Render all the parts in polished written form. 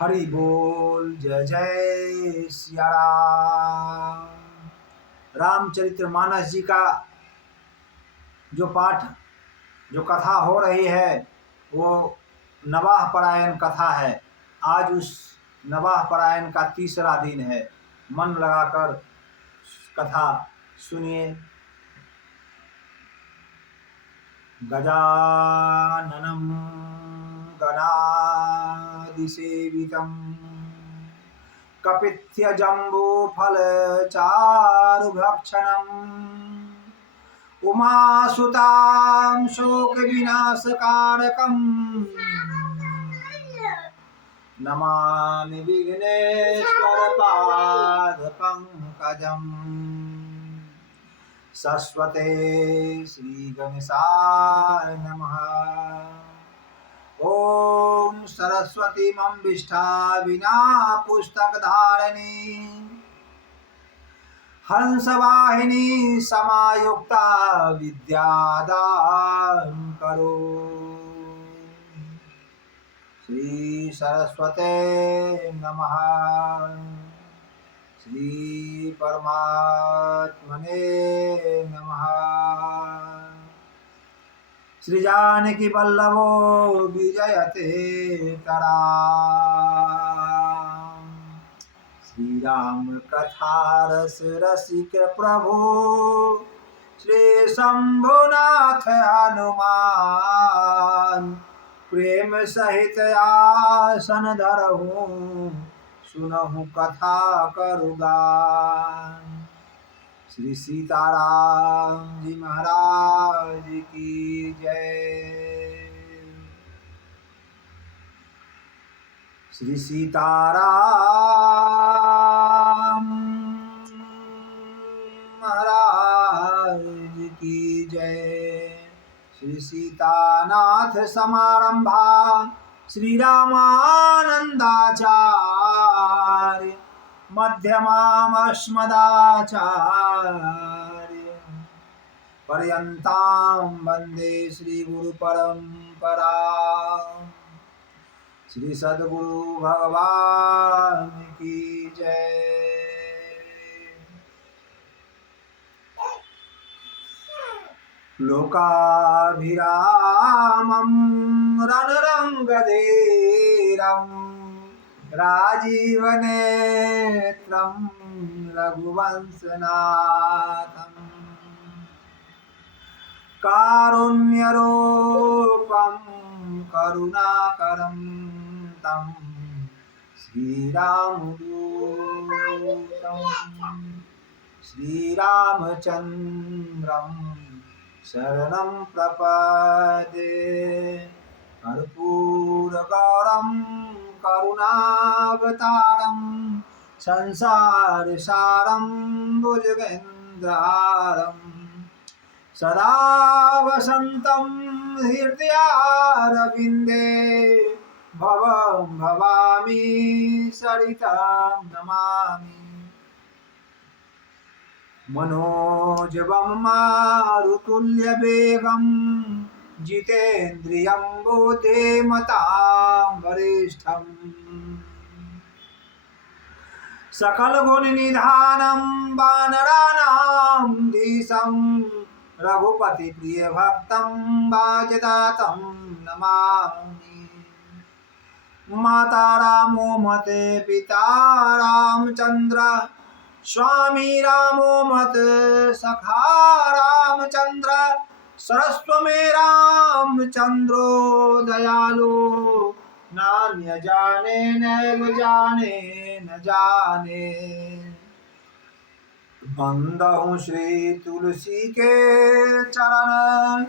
हरि बोल। जय जय सिया राम। रामचरितमानस जी का जो पाठ जो कथा हो रही है वो नवाह परायण कथा है। आज उस नवाह परायण का तीसरा दिन है। मन लगाकर कथा सुनिए। गजाननं गणाधिसेवितं कपित्थजम्बूफलचारुभक्षणम् उमासुतां शोकविनाशकारकम् नमामि विघ्नेश्वरपादपङ्कजम्। सरस्वते श्रीगणेशाय नमः। ओम सरस्वती मम्बिष्ठा विना पुस्तकधारिणी हंसवाहिनी समायुक्ता विद्यादान करो। श्री सरस्वते नमः। श्री परमात्मने नमः। श्री जानकी वल्लभो विजयते तरा। श्री राम कथा रस रसिक प्रभु श्री शंभुनाथ हनुमान प्रेम सहित आसन धरहु सुनहु कथा करुगान। श्री सीताराम जी महाराज की जय। श्री सीताराम महाराज की जय। श्री सीतानाथ समारंभा श्री रामानंदाचार्य मध्यमामस्मदाचार्य पर्यन्तां वन्दे श्री गुरु परंपरा। श्री सद्गुरु भगवान की जय। लोकाभिरामं रणरंगधीरं राजीवनेत्रं रघुवंशनाथं कारुण्यरूपं करुणाकरं तं श्रीरामदूतं श्रीरामचन्द्रं शरणं प्रपद्ये। कर्पूरगौरं करुणावतारं संसारसारं भुजगेन्द्रहारं सदा वसन्तं हृदयारविन्दे भवं भवामि सरितां नमामि। मनोजवं मारुतुल्यवेगं जितेन्द्रियं बुद्धिमतां वरिष्ठं सकलगुणनिधानं वानराणां धीशं रघुपतिप्रियभक्तं वाजदातं नमामि। माता रामो मते पिता रामचन्द्र स्वामी रामो मत सखा रामचंद्र सरस्वमे रामचंद्रो दयालु नान्य जाने नैव जाने न जाने। बंदहु श्री तुलसी के चरण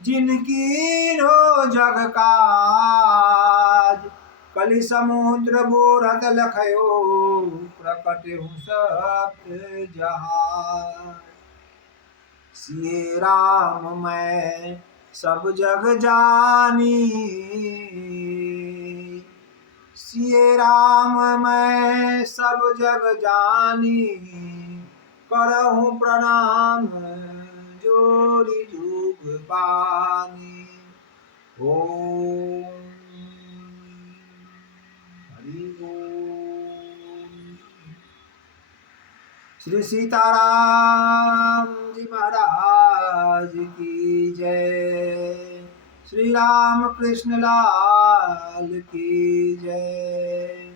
जिनकी हो जग काज। कलि समुद्र बोरत लखयो प्रकट हूँ सप्त जहां। सिए राम मैं सब जग जानी सिए राम मैं सब जग जानी। करहूँ प्रणाम जोड़ी जुग पानी। ओम श्री सीताराम जी महाराज की जय। श्री राम कृष्ण लाल की जय।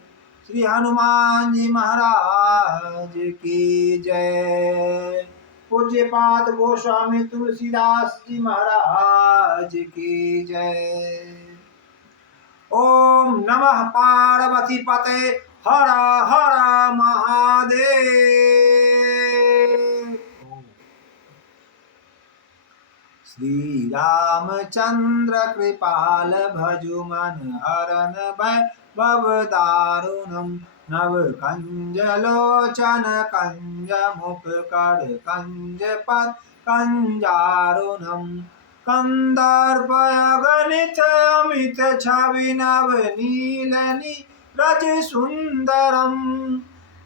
श्री हनुमान जी महाराज की जय। पूज्यपाद गोस्वामी तुलसीदास जी महाराज की जय। ओम नमः पार्वती पते हर हर महादेव। श्री रामचंद्र कृपाल भजु मन हरन भव दारुणम नव कंज लोचन कंज मुख कर कंज पद कंजारुणम कंदर्पय गणित अमित छवि नव नीलनी रज सुंदरम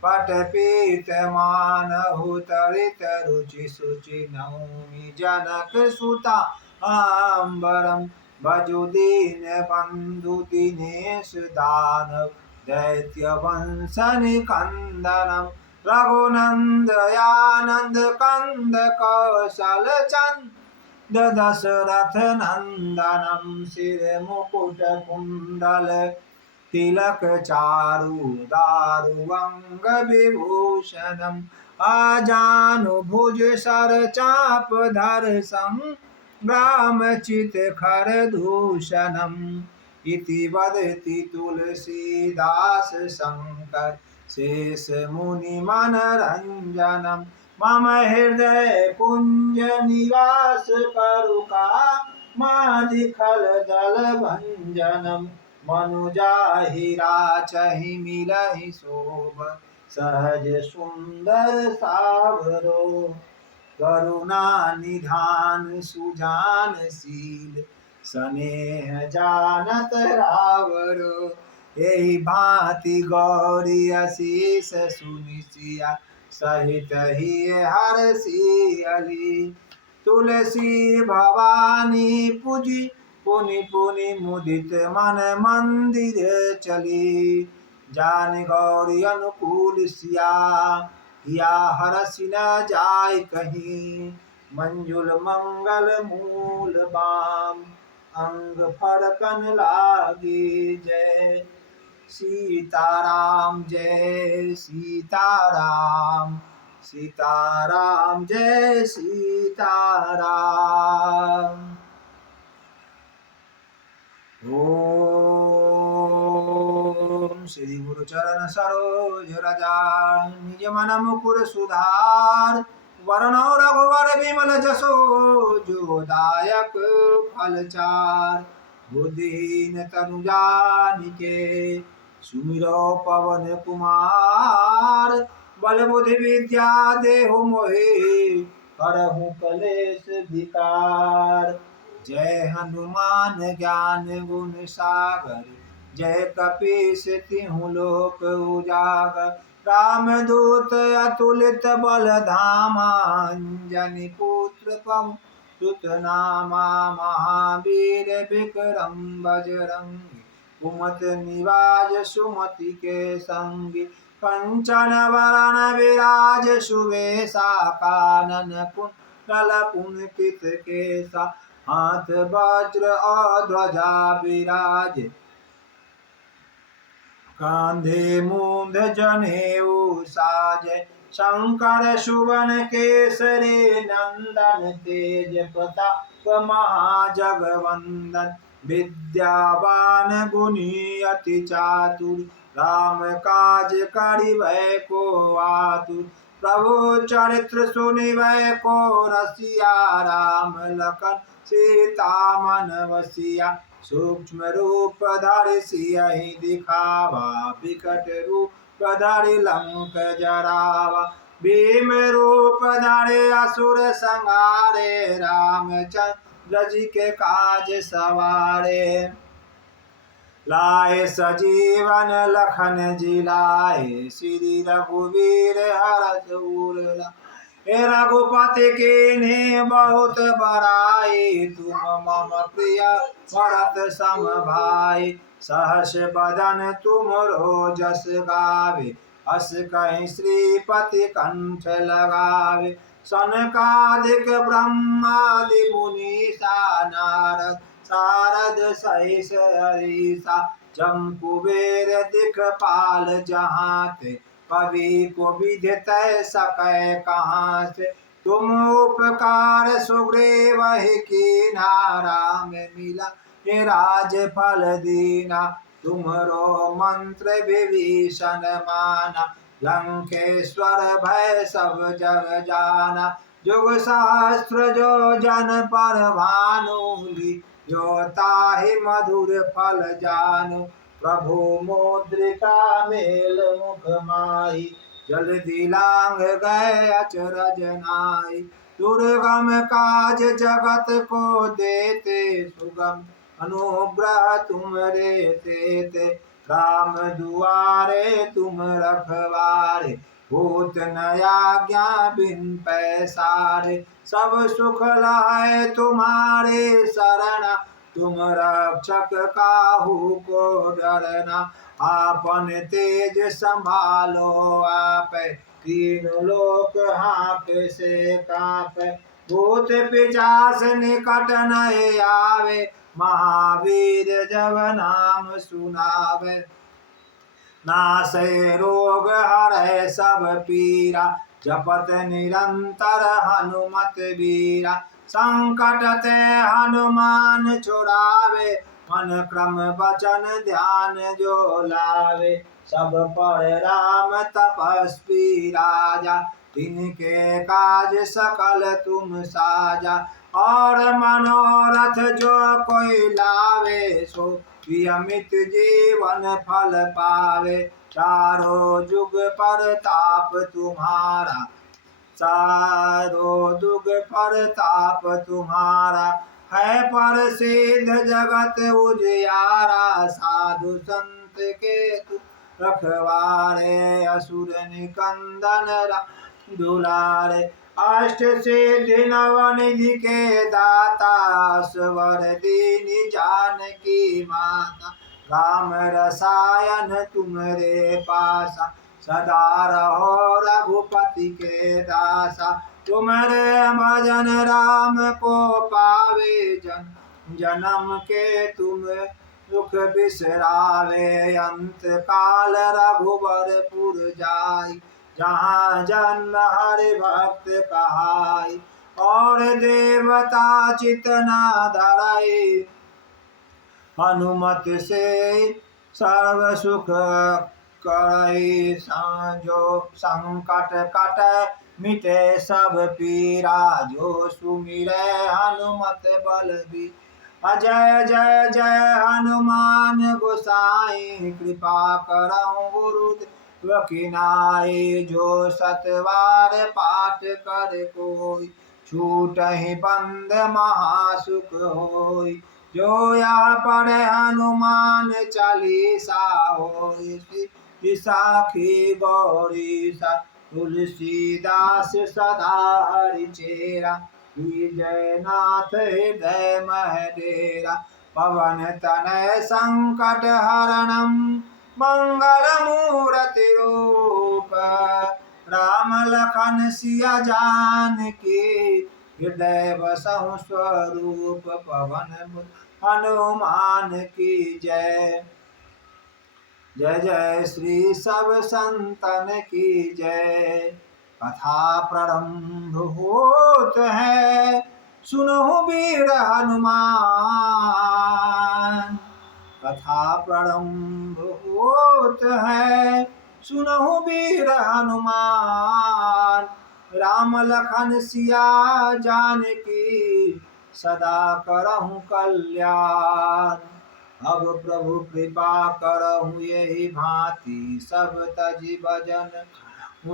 पटपीत मानहु तरित रुचि सुचि नौमि जनक सुता आंबरम भजु दीन बंधु दिनेश दानव दैत्य वंश निकंदनम रघुनंदयानंद कंद कौशल चंद दशरथ नंदनम सिर मुकुट कुंडल तिलक चारु दारु अंग विभूषणम आजानुभुज सर चाप धर संग्राम चित खर दूषणम इति वदति तुलसीदास शंकर शेष मुनि मनरंजनम मम हृदय कुंज निवास करुका माधि खल दल भंजनम मनुजाहि राचहि मिलहि शोभ सहज सुंदर सावरो करुणा निधान सुजान शील स्नेह जानत रावरो एहि भांति गौरी अशीष सुनिसिया सहित ही हरसियली तुलसी भवानी पूजी पुनि पुनि मुदित मन मंदिर चली जान गौरी अनुकूल सिया या हरसि न जाय कहीं मंजुल मंगल मूल बाम अंग फरकन लागी जय सीताराम जय सीताराम सीताराम जय सीताराम। ओम श्री गुरु चरण सरोज रजा निज मन मुकुर सुधार वरणो रघुवर विमल जसो जो दायक फलचार बुद्धिहीन तनु जानिके सुमिरो पवन कुमार बल बुद्धि विद्या देहु मोहि हरहु कलेश विकार जय हनुमान ज्ञान गुण सागर जय कपीस तिहु लोक उजागर रामदूत अतुलित बल धामा अंजनी पुत्र पवन सुत नामा महावीर विक्रम बजरंगी कुमत निवाज सुमति के संगी कंचन वरण विराज सुवेशा कानन कुंडल पुनित केसा हाथ वज्र और ध्वजा विराज कांधे मूंद जनेऊ साजे शंकर सुवन केसरी नंदन तेज प्रताप महाजगवंदन विद्यावान गुणी अति चातुर राम काज करिबै को आतुर प्रभु चरित्र सुनिबै को रसिया राम लखन सीता मन वसिया सूक्ष्म रूप धरि सियहि दिखावा विकट रूप धरि लंक जरावा भीम रूप धरि असुर संहारे रामचंद्र जी के काज सवारे लाए सजीवन लखन जी लाए श्री रघुवीर हरष उर हे रघुपति कीन्ही बहुत बड़ाई तुम मम प्रिय भरत सम भाई सहस बदन तुम जस गावे अस कहीं श्रीपति कंठ लगावे। सनकादिक ब्रह्मादि मुनीसा नारद सारद सहिष हरीसा। जम कुबेर दिखपाल जहाँ ते कवि को विदित सकै कहाँ से। तुम उपकार सुग्रीव ही कीन्हा राम मिला ये राज फल दीना। तुम्हरो मंत्र विभीषण माना लंकेश्वर भय सब जग जाना। जुग सहस्त्र जो जन पर भानुली जो ताहि मधुर फल जानु। प्रभु मुद्रिका मेल मुख माही जल दिलांग गए अचरज नाई। दुर्गम काज जगत को देते सुगम अनुग्रह तुम रे तेते। राम दुआरे तुम रखवारे भूत नया ज्ञा बिन पैसारे। सब सुख लाए तुम्हारे शरणा तुम रक्षक काहू को डरना। आपन तेज संभालो आप तीन लोक हाँप से कापे। भूत पिशाच निकट नहीं आवे महावीर जब नाम सुनावे। नासै रोग हरै सब पीरा जपत निरंतर हनुमत वीरा। संकट ते हनुमान छुड़ावे मन क्रम वचन ध्यान जो लावे। सब पर राम तपस्वी राजा तिनके काज सकल तुम साजा। और मनोरथ जो कोई लावे सो अमित जीवन फल पावे। चारों जुग परताप तुम्हारा चारों जुग परताप तुम्हारा है प्रसिद्ध जगत उजियारा। साधु संत के तु रखवारे असुर निकंदन राम दुलारे। अष्ट सिद्धि नवनिधि के दाता स्वर दीनी जानकी माता। राम रसायन तुम्हारे पासा सदा रहो रघुपति के दासा। तुम्हारे भजन राम को पावे जन जन्म के तुम दुख बिसरावे। अंत काल रघुबर पुर जाई जहाँ जन्म हरि भक्त कहाई। और देवता चितना धराई हनुमत से सर्व सुख करई। जो संकट कट मिटे सब पीरा जो सुमिरै हनुमत बलबीर। अजय जय जय हनुमान गोसाई कृपा करहु गुरुदेव की नाई। जो सतवार पाठ कर कोई छूटहि बंद महासुख होई। जो या पढ़े हनुमान चालीसा होई साखी गौरी सा। तुलसीदास सदा हरिचेरा जय नाथ हृदय मह डेरा। पवन तनय संकट हरणम मंगल मूर्ति रूप। राम लखन सिया जानकी हृदय बसहु स्वरूप। पवन हनुमान की जय। जय जय श्री सब संतन की जय। कथा प्रारंभ होत है सुनहु वीर हनुमान। कथा प्रारंभ होत है सुनहु वीर हनुमान। राम लखन सिया जानकी सदा करहु कल्याण। अब प्रभु कृपा करहु यही भांति सब तजि भजन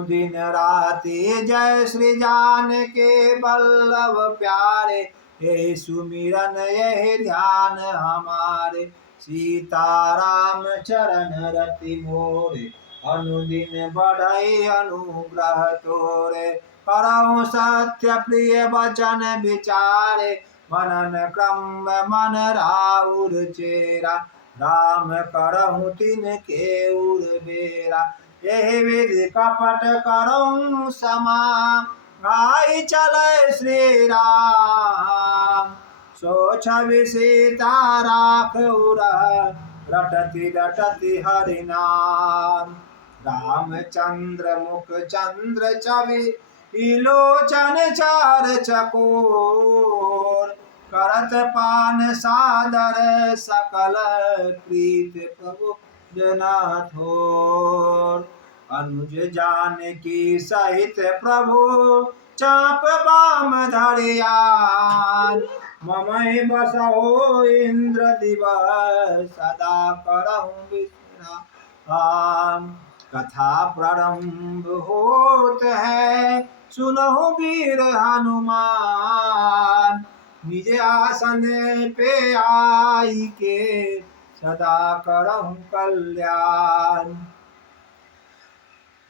दिन राति। जय श्री जानकी वल्लभ प्यारे यही सुमिरन यही ध्यान हमारे। सीताराम चरण रति मोरे अनुदिन बढ़ई अनुग्रह तोरे। करहु सत्य प्रिय वचन विचारे मनन क्रम मन राउर चेरा। राम करहु तिनके उर बेरा यही विधि कपट करूं समा गाई चले श्री राम। सो छवि सीता राख रटति रटति हरि नाम। रामचंद्र मुख चंद्र छवि इलोचन चार चकोर। करत पान सादर सकल प्रीत प्रभु जना थोर। अनुज जानकी सहित प्रभु चाप बाम धरियान। ममहि बसहो इंद्र दिवस सदा करहु विश्राम। कथा प्रारंभ होत है सुनहु वीर हनुमान। निज आसन पे आई के सदा करहु कल्याण।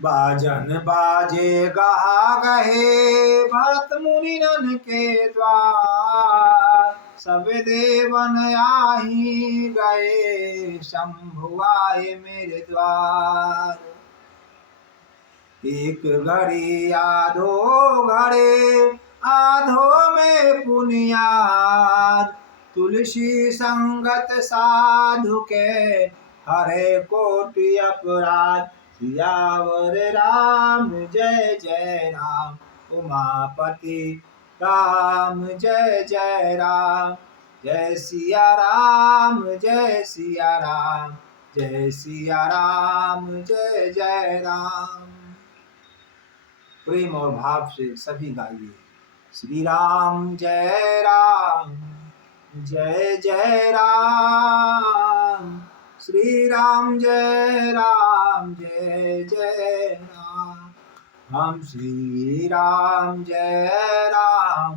बाजन बाजे गहा गहे भरत मुनिनन के द्वार। सब देवन आही गए शंभु आए मेरे द्वार। एक घड़ी आधो घड़े आधो में पुनियाद। तुलसी संगत साधु के हरे कोटि अपराध। सियावर राम जय जय राम उमापति राम जय जय राम। जय सिया राम जय सिया राम जय सिया राम जय जय राम। प्रेम और भाव से सभी गाइए। श्री राम जय राम जय जय राम। श्री राम जय जय राम। हम श्री राम जय जय राम।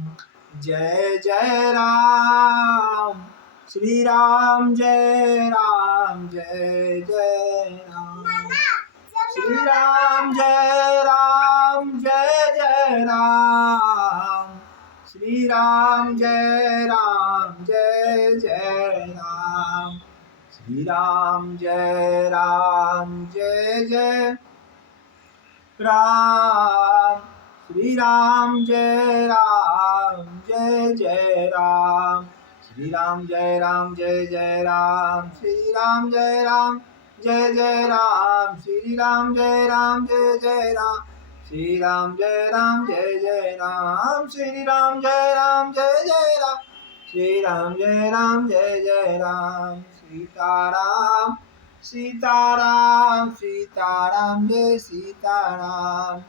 श्री राम जय जय राम। श्री राम जय जय राम। श्री राम जय जय राम। श्री राम जय जय राम। श्री राम जय जय राम। श्री राम जय जय राम। श्री राम जय जय राम। श्री राम जय जय राम। श्री राम जय जय राम। श्री राम जय जय राम। श्री राम जय जय राम। सीताराम सीताराम सीताराम जय सीताराम।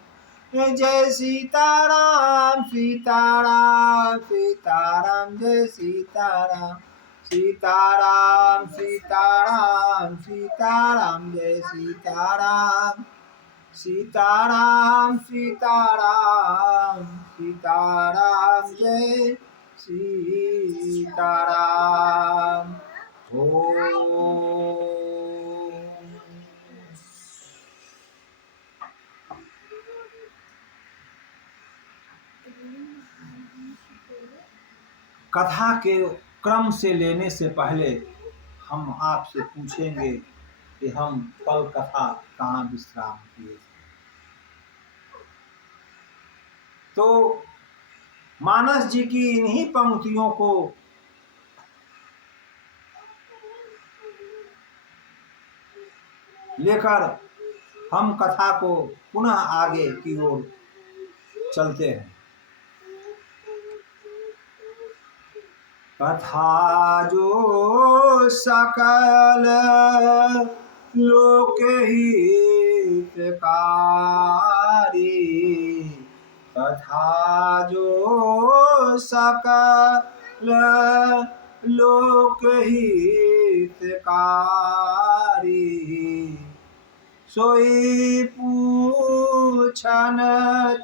जय सीताराम सीताराम सीताराम जय सीताराम। सीताराम सीताराम सीताराम जय सीताराम। सीताराम सीताराम सीताराम जय सीताराम। ओम। कथा के क्रम से लेने से पहले हम आपसे पूछेंगे कि हम कल कथा कहाँ विश्राम किए। तो मानस जी की इन्हीं पंक्तियों को लेकर हम कथा को पुनः आगे की ओर चलते हैं। कथा जो सकल लोक हितकारी। कथा जो सकल लोक हितकारी। सोई पूछन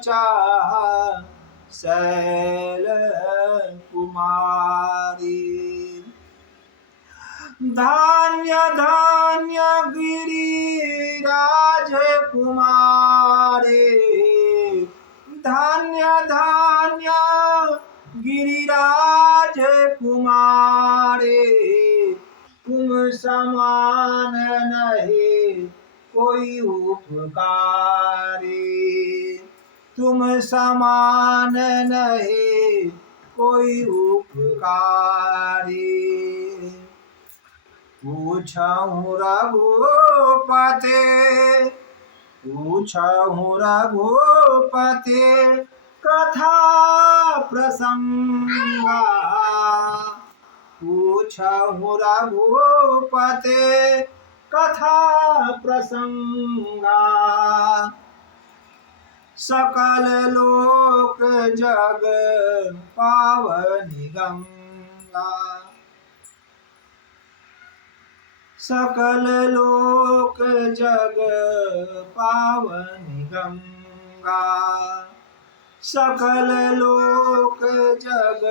चाह शैल कुमारी। धान्य धान्य गिरिराज कुमारी। धान्य धान्य गिरिराज कुमारी। तुम समान नहीं कोई उपकारी, तुम समान नहीं कोई उपकारी। पूछहु रघुपते, पूछहु रघुपते, कथा प्रसंगा। पूछहु रघुपते, कथा प्रसंगा। सकल लोक जग पावनी गंगा। सकल लोक जग पावनी गंगा। सकल लोक जग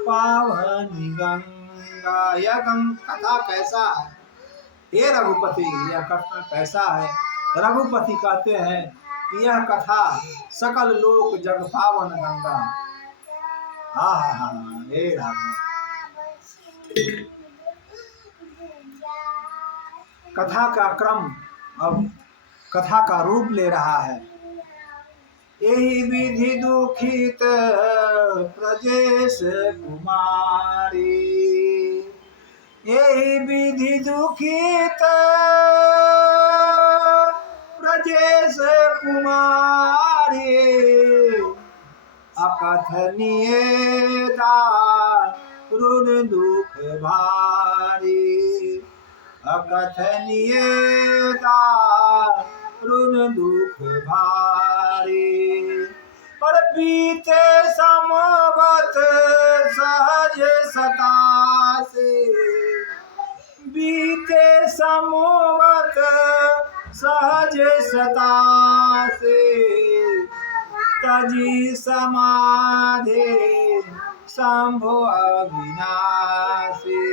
पावनी गंगा। यह कथा कैसा है हे रघुपति, यह कथा कैसा है। रघुपति कहते हैं यह कथा सकल लोक जग पावन गंगा। हा हा हा, हे राम। कथा का क्रम अब कथा का रूप ले रहा है। यही विधि दुखित प्रजेश कुमारी, यही विधि दुखित प्रजेश कुमारी। अकथनीय दारुण दुख भारी, अकथनीय दारुण दुख भारी। पर बीते समवत सहज सतासे, बीते समवत सहज सतासे। तजी समाधि शंभु अविनाशी,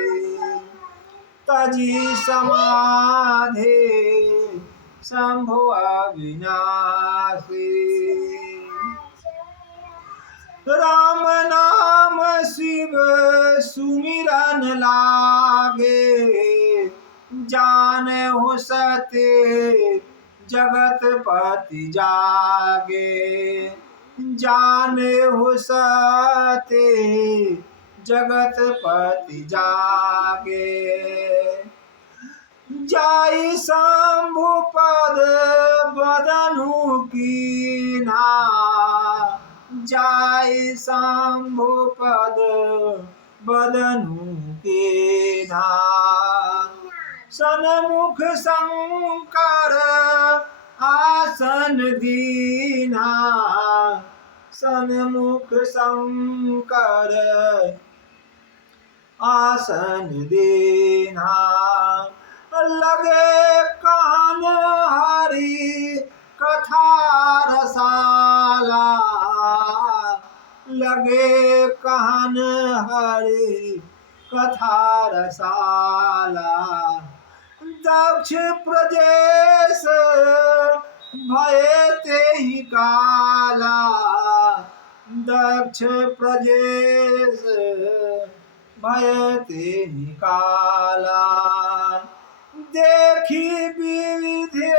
तजी समाधि शंभु अविनाशी। राम नाम शिव सुमिरन लागे, जानहु सत्य जगत पति जागे। जानहु सत्य जगत पति जागे। जाई शंभु पद बदनु कीन्हा, जाई शंभु पद बदनु कीन्हा। सन्मुख शंकर आसन दीन्हा, सन्मुख शंकर आसन दीन्हा। लगे कान हरि कथा रसाला, लगे कान हरि कथा रसाला। दक्ष प्रजेश भये तेहि काला, दक्ष प्रजेश भये तेहि काला। देखी विविधि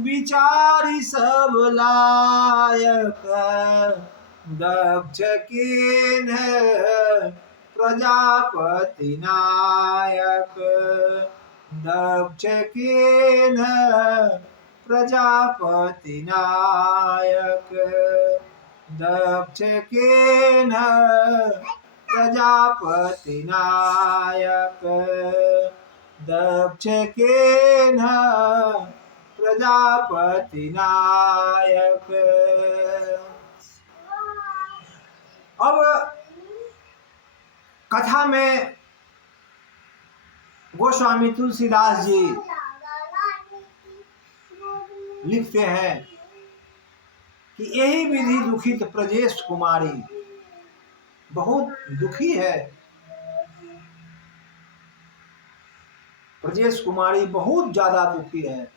विचारी सब लायक, दक्ष कीन्ह प्रजापति नायक। दक्ष कीन्ह प्रजापति नायक, दक्ष कीन्ह प्रजापति नायक। दक्ष कीन्ह प्रजापति नायक। अब कथा में गोस्वामी तुलसीदास जी लिखते हैं कि यही विधि दुखित प्रजेश कुमारी, बहुत दुखी है प्रजेश कुमारी, बहुत ज्यादा दुखी है।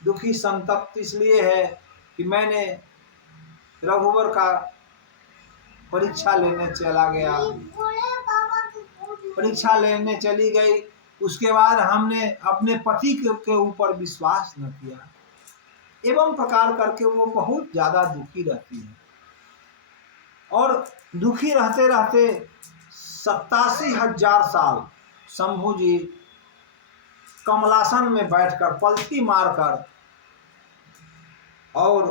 दुखी संतप्त इसलिए है कि मैंने रघुवर का परीक्षा लेने चला गया, परीक्षा लेने चली गई उसके बाद हमने अपने पति के ऊपर विश्वास न किया, एवं प्रकार करके वो बहुत ज़्यादा दुखी रहती है। और दुखी रहते रहते 87,000 साल शंभू जी कमलासन में बैठकर पलथी मारकर और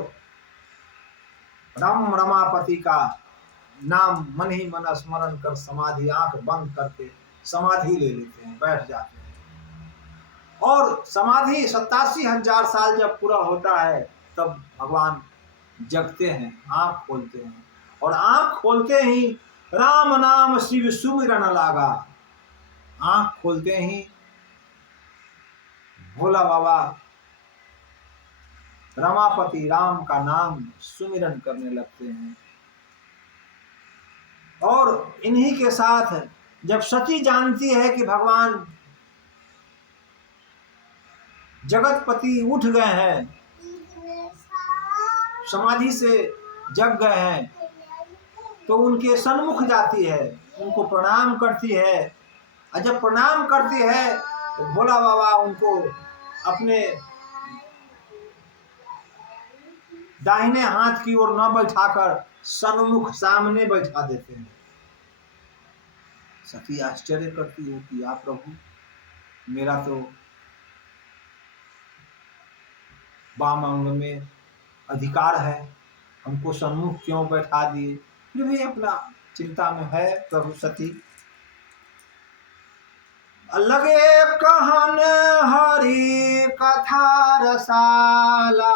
राम रमापति का नाम मन ही मन स्मरण कर समाधि, आंख बंद करके समाधि ले लेते हैं, बैठ जाते हैं। और समाधि 87,000 साल जब पूरा होता है तब भगवान जगते हैं, आंख खोलते हैं, और आंख खोलते ही राम नाम शिव सुमिरन लागा। आंख खोलते ही भोला बाबा रमापति राम का नाम सुमिरन करने लगते हैं। और इन्हीं के साथ जब सती जानती है कि भगवान जगतपति उठ गए हैं, समाधि से जग गए हैं, तो उनके सन्मुख जाती है, उनको प्रणाम करती है। और जब प्रणाम करती है तो भोला बाबा उनको अपने दाहिने हाथ की ओर न बैठाकर सन्मुख सामने बैठा देते हैं। सती आश्चर्य करती है कि आप प्रभु, मेरा तो वाम अंग में अधिकार है, हमको सन्मुख क्यों बैठा दिए? फिर भी अपना चिंता में है प्रभु। सती लगे कहन हरि कथा रसाला,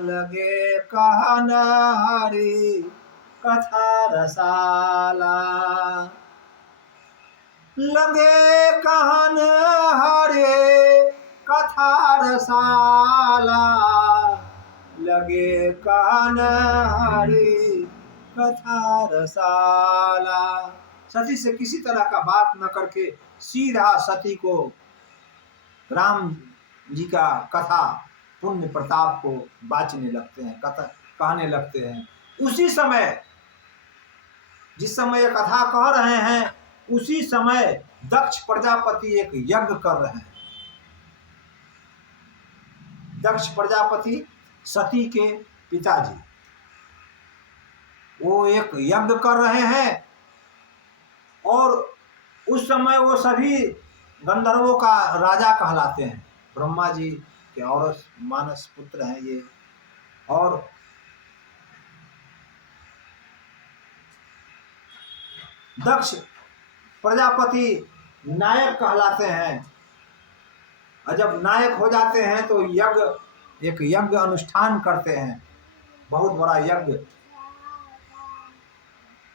लगे कहन हरि कथा रसाला, लगे कहन हरि कथा रसाला, लगे कहन हरि कथा रसाला। सती से किसी तरह का बात न करके सीधा सती को राम जी का कथा पुण्य प्रताप को बाँचने लगते हैं, कथा कहने लगते हैं। उसी समय जिस समय ये कथा कह रहे हैं, उसी समय दक्ष प्रजापति एक यज्ञ कर रहे हैं। दक्ष प्रजापति सती के पिताजी, वो एक यज्ञ कर रहे हैं। और उस समय वो सभी गंधर्वों का राजा कहलाते हैं। ब्रह्मा जी के और मानस पुत्र हैं ये, और दक्ष प्रजापति नायक कहलाते हैं। और जब नायक हो जाते हैं तो एक यज्ञ अनुष्ठान करते हैं, बहुत बड़ा यज्ञ,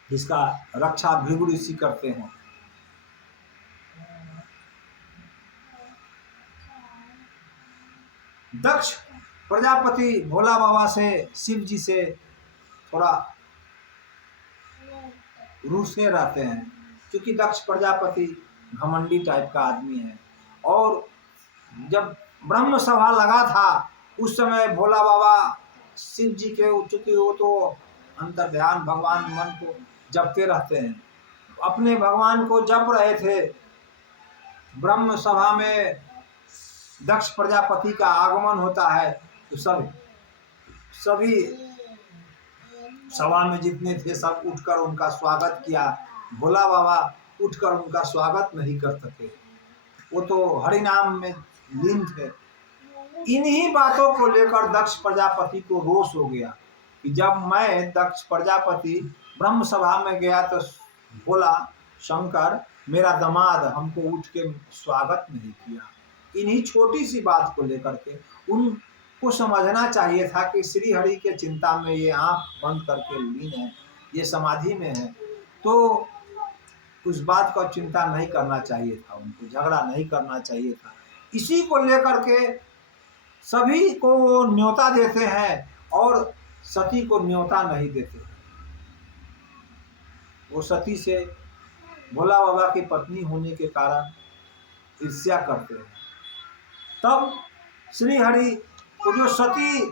जिसका रक्षा भृगु ऋषि करते हैं। दक्ष प्रजापति भोला बाबा से, शिव जी से थोड़ा रूठे रहते हैं, क्योंकि दक्ष प्रजापति घमंडी टाइप का आदमी है। और जब ब्रह्म सभा लगा था उस समय भोला बाबा शिव जी के, चूंकि वो तो अंतर्ध्यान भगवान मन को जपते रहते हैं, अपने भगवान को जप रहे थे। ब्रह्म सभा में दक्ष प्रजापति का आगमन होता है तो सभी सभा में जितने थे सब उठकर उनका स्वागत किया। भोला बाबा उठकर उनका स्वागत नहीं कर सके, वो तो हरिनाम में लीन थे। इन्हीं बातों को लेकर दक्ष प्रजापति को रोष हो गया कि जब मैं दक्ष प्रजापति ब्रह्म सभा में गया तो भोला शंकर मेरा दामाद हमको उठ के स्वागत नहीं किया। इन्हीं छोटी सी बात को लेकर के उनको समझना चाहिए था कि श्री हरि के चिंता में ये आंख बंद करके लीन है, ये समाधि में है, तो उस बात का चिंता नहीं करना चाहिए था, उनको झगड़ा नहीं करना चाहिए था। इसी को लेकर के सभी को वो न्योता देते हैं और सती को न्योता नहीं देते। वो सती से भोला बाबा की पत्नी होने के कारण ईर्ष्या करते हैं। तब श्री हरि को जो सती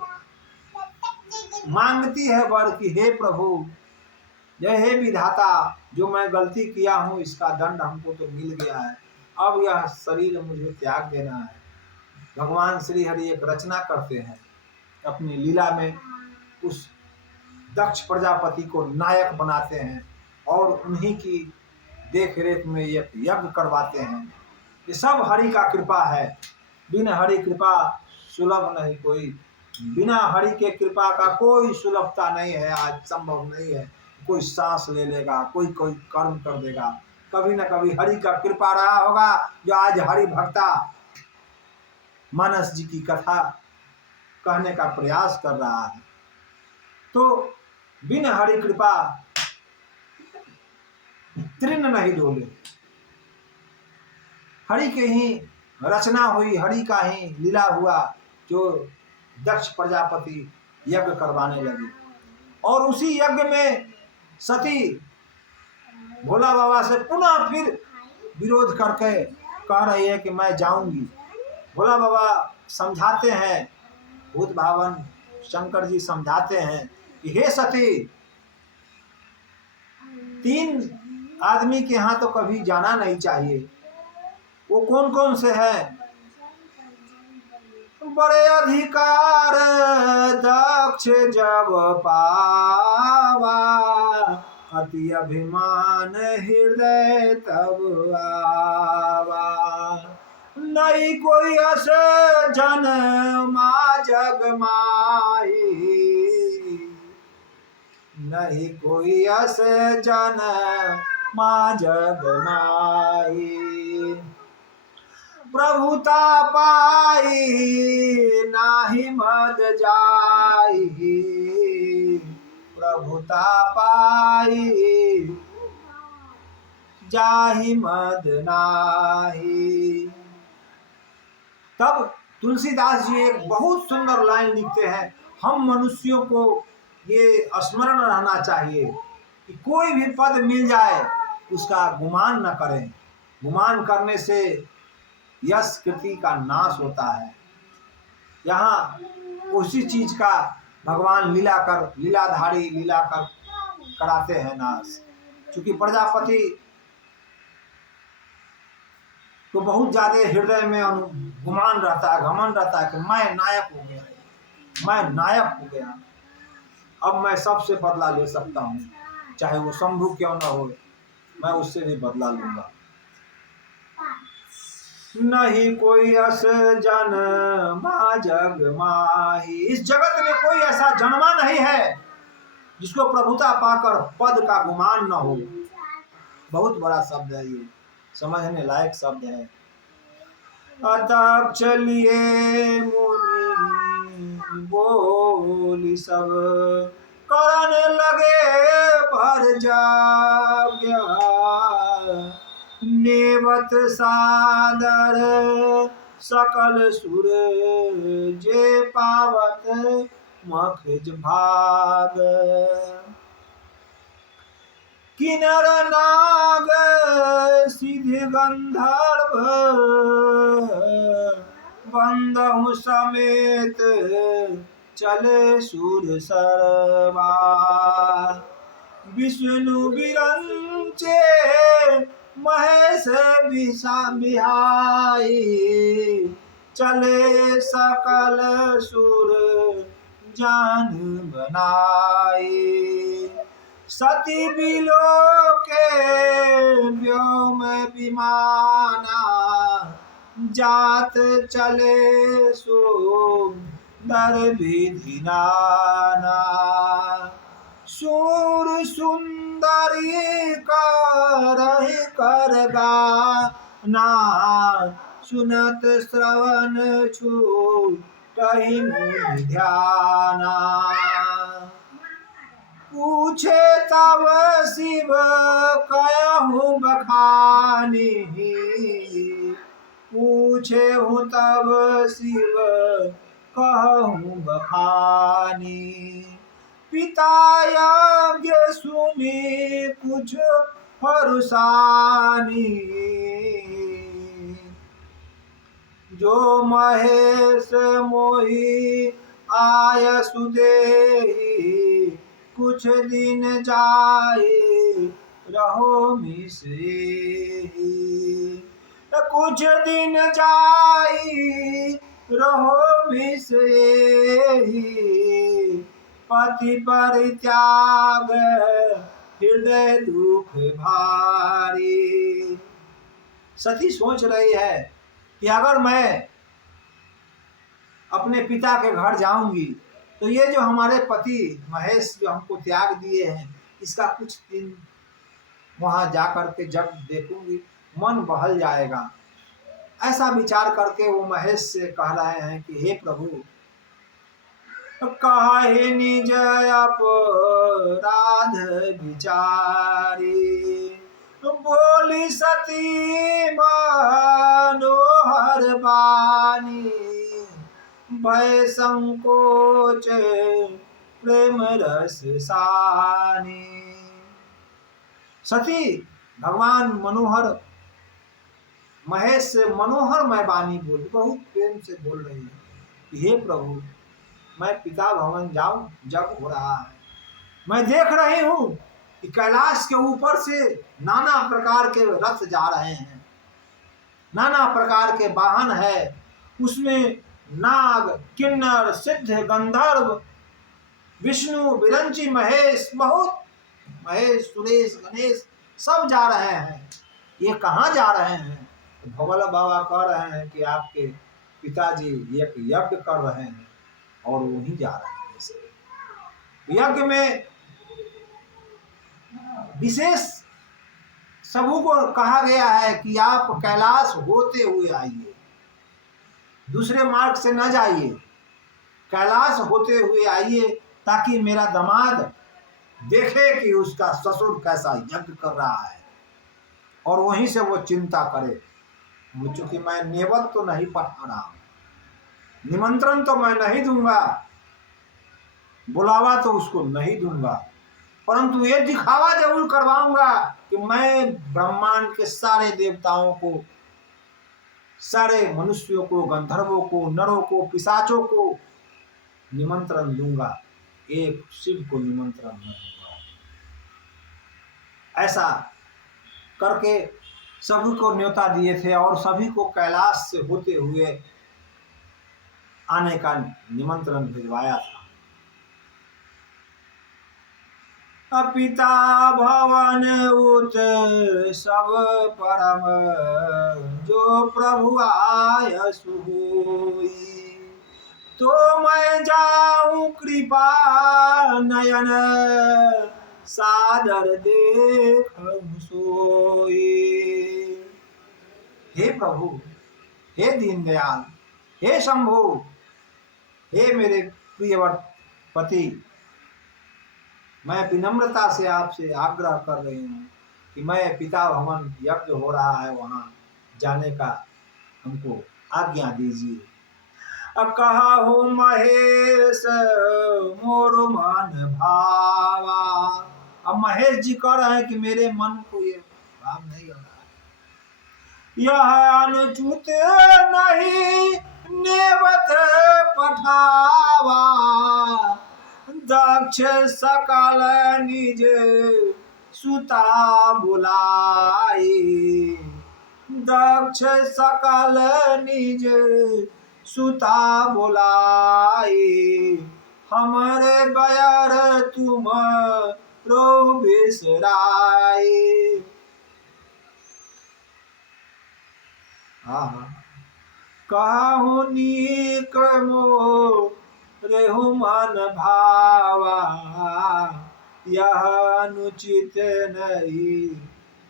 मांगती है वर कि हे प्रभु, जय हे विधाता, जो मैं गलती किया हूँ इसका दंड हमको तो मिल गया है, अब यह शरीर मुझे त्याग देना है। भगवान श्री हरि एक रचना करते हैं अपनी लीला में, उस दक्ष प्रजापति को नायक बनाते हैं और उन्हीं की देख रेख में एक यज्ञ करवाते हैं। ये सब हरि का कृपा है, बिना हरि कृपा सुलभ नहीं कोई, बिना हरि के कृपा का कोई सुलभता नहीं है, आज संभव नहीं है। कोई सांस ले लेगा, कोई कोई कर्म कर देगा, कभी न कभी हरि का कृपा रहा होगा जो आज हरि भक्ता मानस जी की कथा कहने का प्रयास कर रहा है। तो बिना हरि कृपा तृण नहीं डोले, हरि के ही रचना हुई, हरि का ही लीला हुआ जो दक्ष प्रजापति यज्ञ करवाने लगे। और उसी यज्ञ में सती भोला बाबा से पुनः फिर विरोध करके कह रही है कि मैं जाऊंगी। भोला बाबा समझाते हैं, भूत भावन शंकर जी समझाते हैं कि हे सती, 3 आदमी के यहाँ तो कभी जाना नहीं चाहिए। वो कौन कौन से हैं? बड़े अधिकार दक्ष जब पावा, अति अभिमान हृदय तब आवा। नहीं कोई अस जन मा जग माई, नहीं कोई अस जन मा जग माई। प्रभुता पाई नाही मद जाई, प्रभुता पाई जाहि मद नाही। तब तुलसीदास जी एक बहुत सुंदर लाइन लिखते हैं, हम मनुष्यों को ये स्मरण रहना चाहिए कि कोई भी पद मिल जाए उसका गुमान न करें। गुमान करने से यश कृति का नाश होता है। यहाँ उसी चीज का भगवान लीलाधारी लीला कर कराते हैं नाश। क्योंकि प्रजापति तो बहुत ज्यादा हृदय में गुमान रहता है, घमंड रहता है कि मैं नायक हो गया, मैं नायक हो गया, अब मैं सबसे बदला ले सकता हूँ, चाहे वो शंभु क्यों ना हो, मैं उससे भी बदला लूंगा। नहीं कोई अस जन मा जग माही, इस जगत में कोई ऐसा जन्मा नहीं है जिसको प्रभुता पाकर पद का गुमान न हो। बहुत बड़ा शब्द है, ये समझने लायक शब्द है। अतः चलिए मुनि बोली सब, करने लगे भर जाग्या। नेवत सादर सकल सुर, जे पावत मखज भाग। किन्नर नाग सिद्ध गंधर्व, बंदहु समेत चले सुर सरवा। विष्णु विरंचे महेश बिहाई, चले सकल सुर जान बनाई। सती बिलो के व्योम विमाना, जात चले सुंदर विधि नाना। सूर सुंदरी करहि कर गाना, सुनत श्रवण छूटहि मुनि ध्याना। पूछे तब शिव कहूँ बखानी, पूछे हूँ तब शिव कहूँ बखानी। पिता यज्ञ सुनी कुछ फरुसानी, जो महेश मोहि आय सुदेहि। कुछ दिन जाए रहो मिसे, कुछ दिन जाई रहो मिसे, पति परित्याग हृदय दुख भारी। सती सोच रही है कि अगर मैं अपने पिता के घर जाऊंगी तो ये जो हमारे पति महेश जो हमको त्याग दिए हैं, इसका कुछ दिन वहां जाकर के जब देखूंगी मन बहल जाएगा। ऐसा विचार करके वो महेश से कह रहे हैं कि हे प्रभु, काहे निज अपराध विचारी, बोली सती मनोहर बानी, भय संकोच प्रेम रस सानी। सती भगवान मनोहर महेश से मनोहर मैं बानी बोली, बहुत प्रेम से बोल रही है कि हे प्रभु, मैं पिता भवन जाऊं जब हो रहा है, मैं देख रही हूं कि कैलाश के ऊपर से नाना प्रकार के रथ जा रहे हैं, नाना प्रकार के वाहन है, उसमें नाग किन्नर सिद्ध गंधर्व विष्णु विरंची महेश, बहुत महेश सुरेश गणेश सब जा रहे हैं। ये कहाँ जा रहे हैं? तो भोला बाबा कह रहे हैं कि आपके पिताजी एक यज्ञ कर रहे हैं और वहीं जा रहे हैं। यज्ञ में विशेष सबू को कहा गया है कि आप कैलाश होते हुए आइए, दूसरे मार्ग से न जाइए, कैलाश होते हुए आइए, ताकि मेरा दामाद देखे कि उसका ससुर कैसा यज्ञ कर रहा है और वहीं से वो चिंता करे। चूंकि मैं नेवत तो नहीं पठा रहा हूं, निमंत्रण तो मैं नहीं दूंगा, बुलावा तो उसको नहीं दूंगा, परंतु ये दिखावा जरूर करवाऊंगा कि मैं ब्रह्मांड के सारे देवताओं को, सारे मनुष्यों को, गंधर्वों को, नरों को, पिशाचों को निमंत्रण दूंगा, एक शिव को निमंत्रण न दूंगा। ऐसा करके सभी को न्योता दिए थे और सभी को कैलाश से होते हुए आने का निमंत्रण भिजवाया था। पिता भवन उत सब परम, जो प्रभु आय सुहोई, तो मैं जाऊं कृपा नयन, सादर देखूं सोई। हे प्रभु, हे दीनदयाल, हे शंभु, हे मेरे प्रियवर पति, मैं विनम्रता से आपसे आग्रह कर रही हूँ कि मैं पिता भवन यज्ञ हो रहा है वहाँ जाने का हमको आज्ञा दीजिए। कहा हो महेश मोर मन भावा, अब महेश जी कह रहे हैं कि मेरे मन को ये भाव नहीं हो रहा है, यह अनुचित नहीं नेवत पठावा, दक्ष सकल निज सुता बुलाई, दक्ष सकल निज सुता बुलाई, हमरे बयर तुम रो बिसराई। कहूँ नीक मो रेहु मन भावा, यह अनुचित नहीं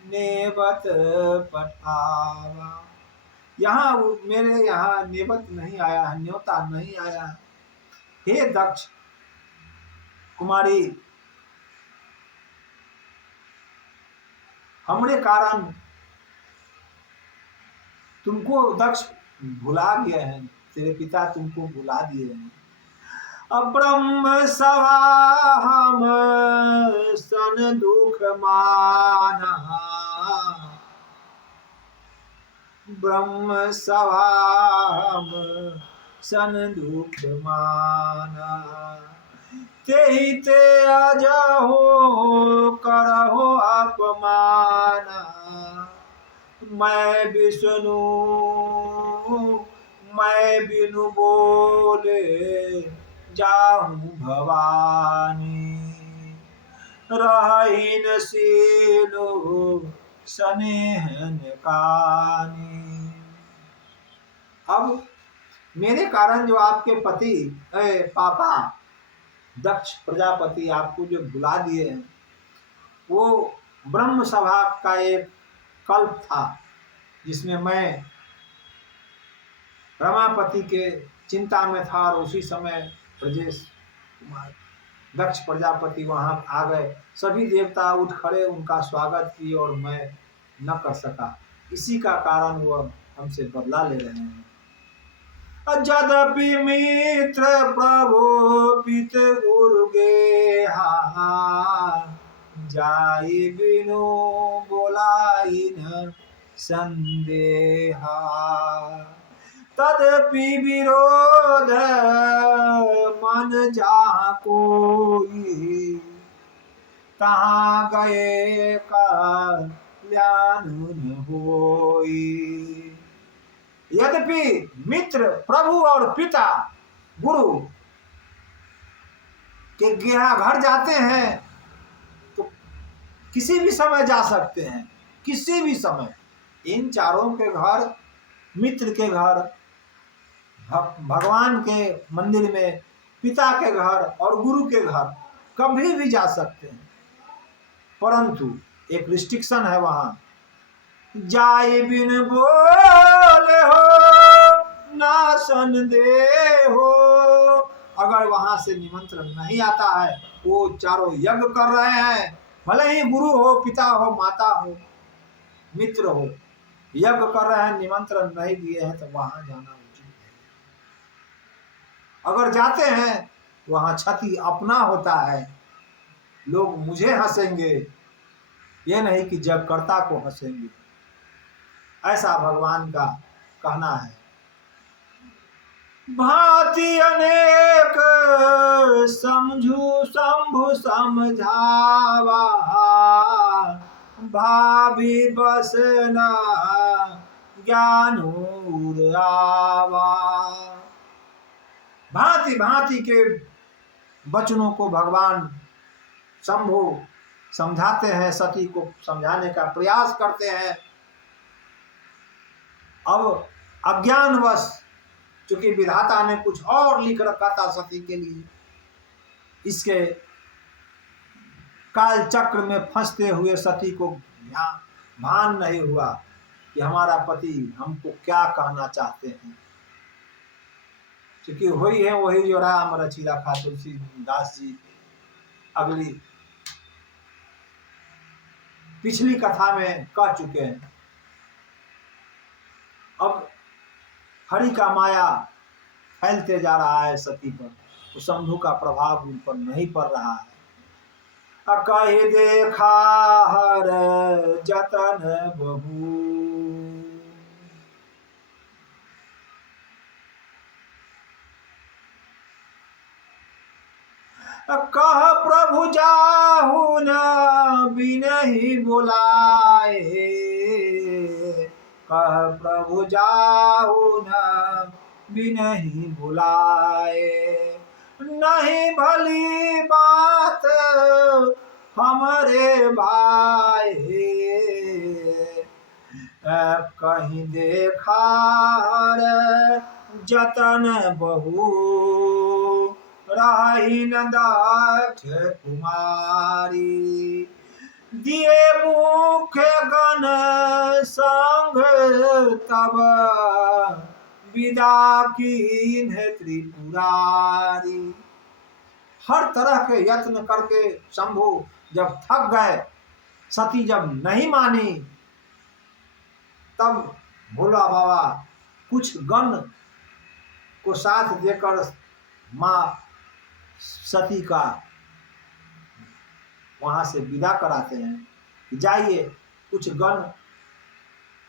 नेवत पठावा। यहाँ मेरे यहाँ नेवत नहीं आया है, न्योता नहीं आया। हे दक्ष कुमारी, हमरे कारण तुमको दक्ष भुला गए हैं, तेरे पिता तुमको भुला दिए हैं। ब्रह्म सभा हम सन दुख माना, ब्रह्म सभा हम सन दुख माना, तेहि ते अजहो करहो अपमान। मैं विष्णु मैं बिनु बोले जाहूँ भवानी। रहीन सीलो स्नेहन कानी। अब मेरे कारण जो आपके पति पापा दक्ष प्रजापति आपको जो बुला दिए हैं, वो ब्रह्म सभा का एक कल्प था जिसमें मैं रमापति के चिंता में था और उसी समय ब्रजेश कुमार दक्ष प्रजापति वहां आ गए। सभी देवता उठ खड़े उनका स्वागत किए और मैं न कर सका। इसी का कारण वो हमसे बदला ले रहे हैं। यद्यपि मित्र प्रभु पित गुरु गेहा, जाई बिनु बोलाई न संदेहा। तदपि विरोध मन जा कोई, कहाँ गए कल्याण न होई। यद्यपि मित्र प्रभु और पिता गुरु के घर जाते हैं तो किसी भी समय जा सकते हैं, किसी भी समय। इन चारों के घर, मित्र के घर, भगवान के मंदिर में, पिता के घर और गुरु के घर कभी भी जा सकते हैं, परंतु एक रिस्ट्रिक्शन है वहां। जाए बिन बोले हो ना संदेह हो। अगर वहां से निमंत्रण नहीं आता है, वो चारों यज्ञ कर रहे हैं, भले ही गुरु हो, पिता हो, माता हो, मित्र हो, यज्ञ कर रहे हैं, निमंत्रण नहीं दिए हैं तो वहां जाना उचित है। अगर जाते हैं वहां क्षति अपना होता है, लोग मुझे हंसेंगे, ये नहीं कि जगकर्ता को हंसेंगे। ऐसा भगवान का कहना है। भांति अनेक समझू शंभु समझावा, भाभी बसना ज्ञान आवा। भांति भांति के वचनों को भगवान शंभु समझाते हैं, सती को समझाने का प्रयास करते हैं। अब अज्ञानवश, चूंकि विधाता ने कुछ और लिख रखा था सती के लिए, इसके काल चक्र में फंसते हुए सती को भान नहीं हुआ कि हमारा पति हमको क्या कहना चाहते हैं। क्योंकि वही है वही जो राम रची रखा तुलसीदास जी अगली पिछली कथा में कह चुके हैं। अब हरि का माया फैलते जा रहा है सती पर, तो शंभु का प्रभाव उन पर नहीं पड़ रहा है। कहि देखा हर जतन बहु, कह प्रभु जाहु न बिनहि बुलाए, कह प्रभु जाहु न बिनहि बुलाए। नहीं भली बात हमरे भाई, कहीं देखा हर जतन बहु, रही न दक्ष कुमारी। दिए मुख गण संग तब, विदा कीन्ह त्रिपुरारी। हर तरह के यत्न करके शंभु जब थक गए, सती जब नहीं मानी, तब भोला बाबा कुछ गण को साथ देकर माँ सती का वहां से विदा कराते हैं कि जाइए, कुछ गण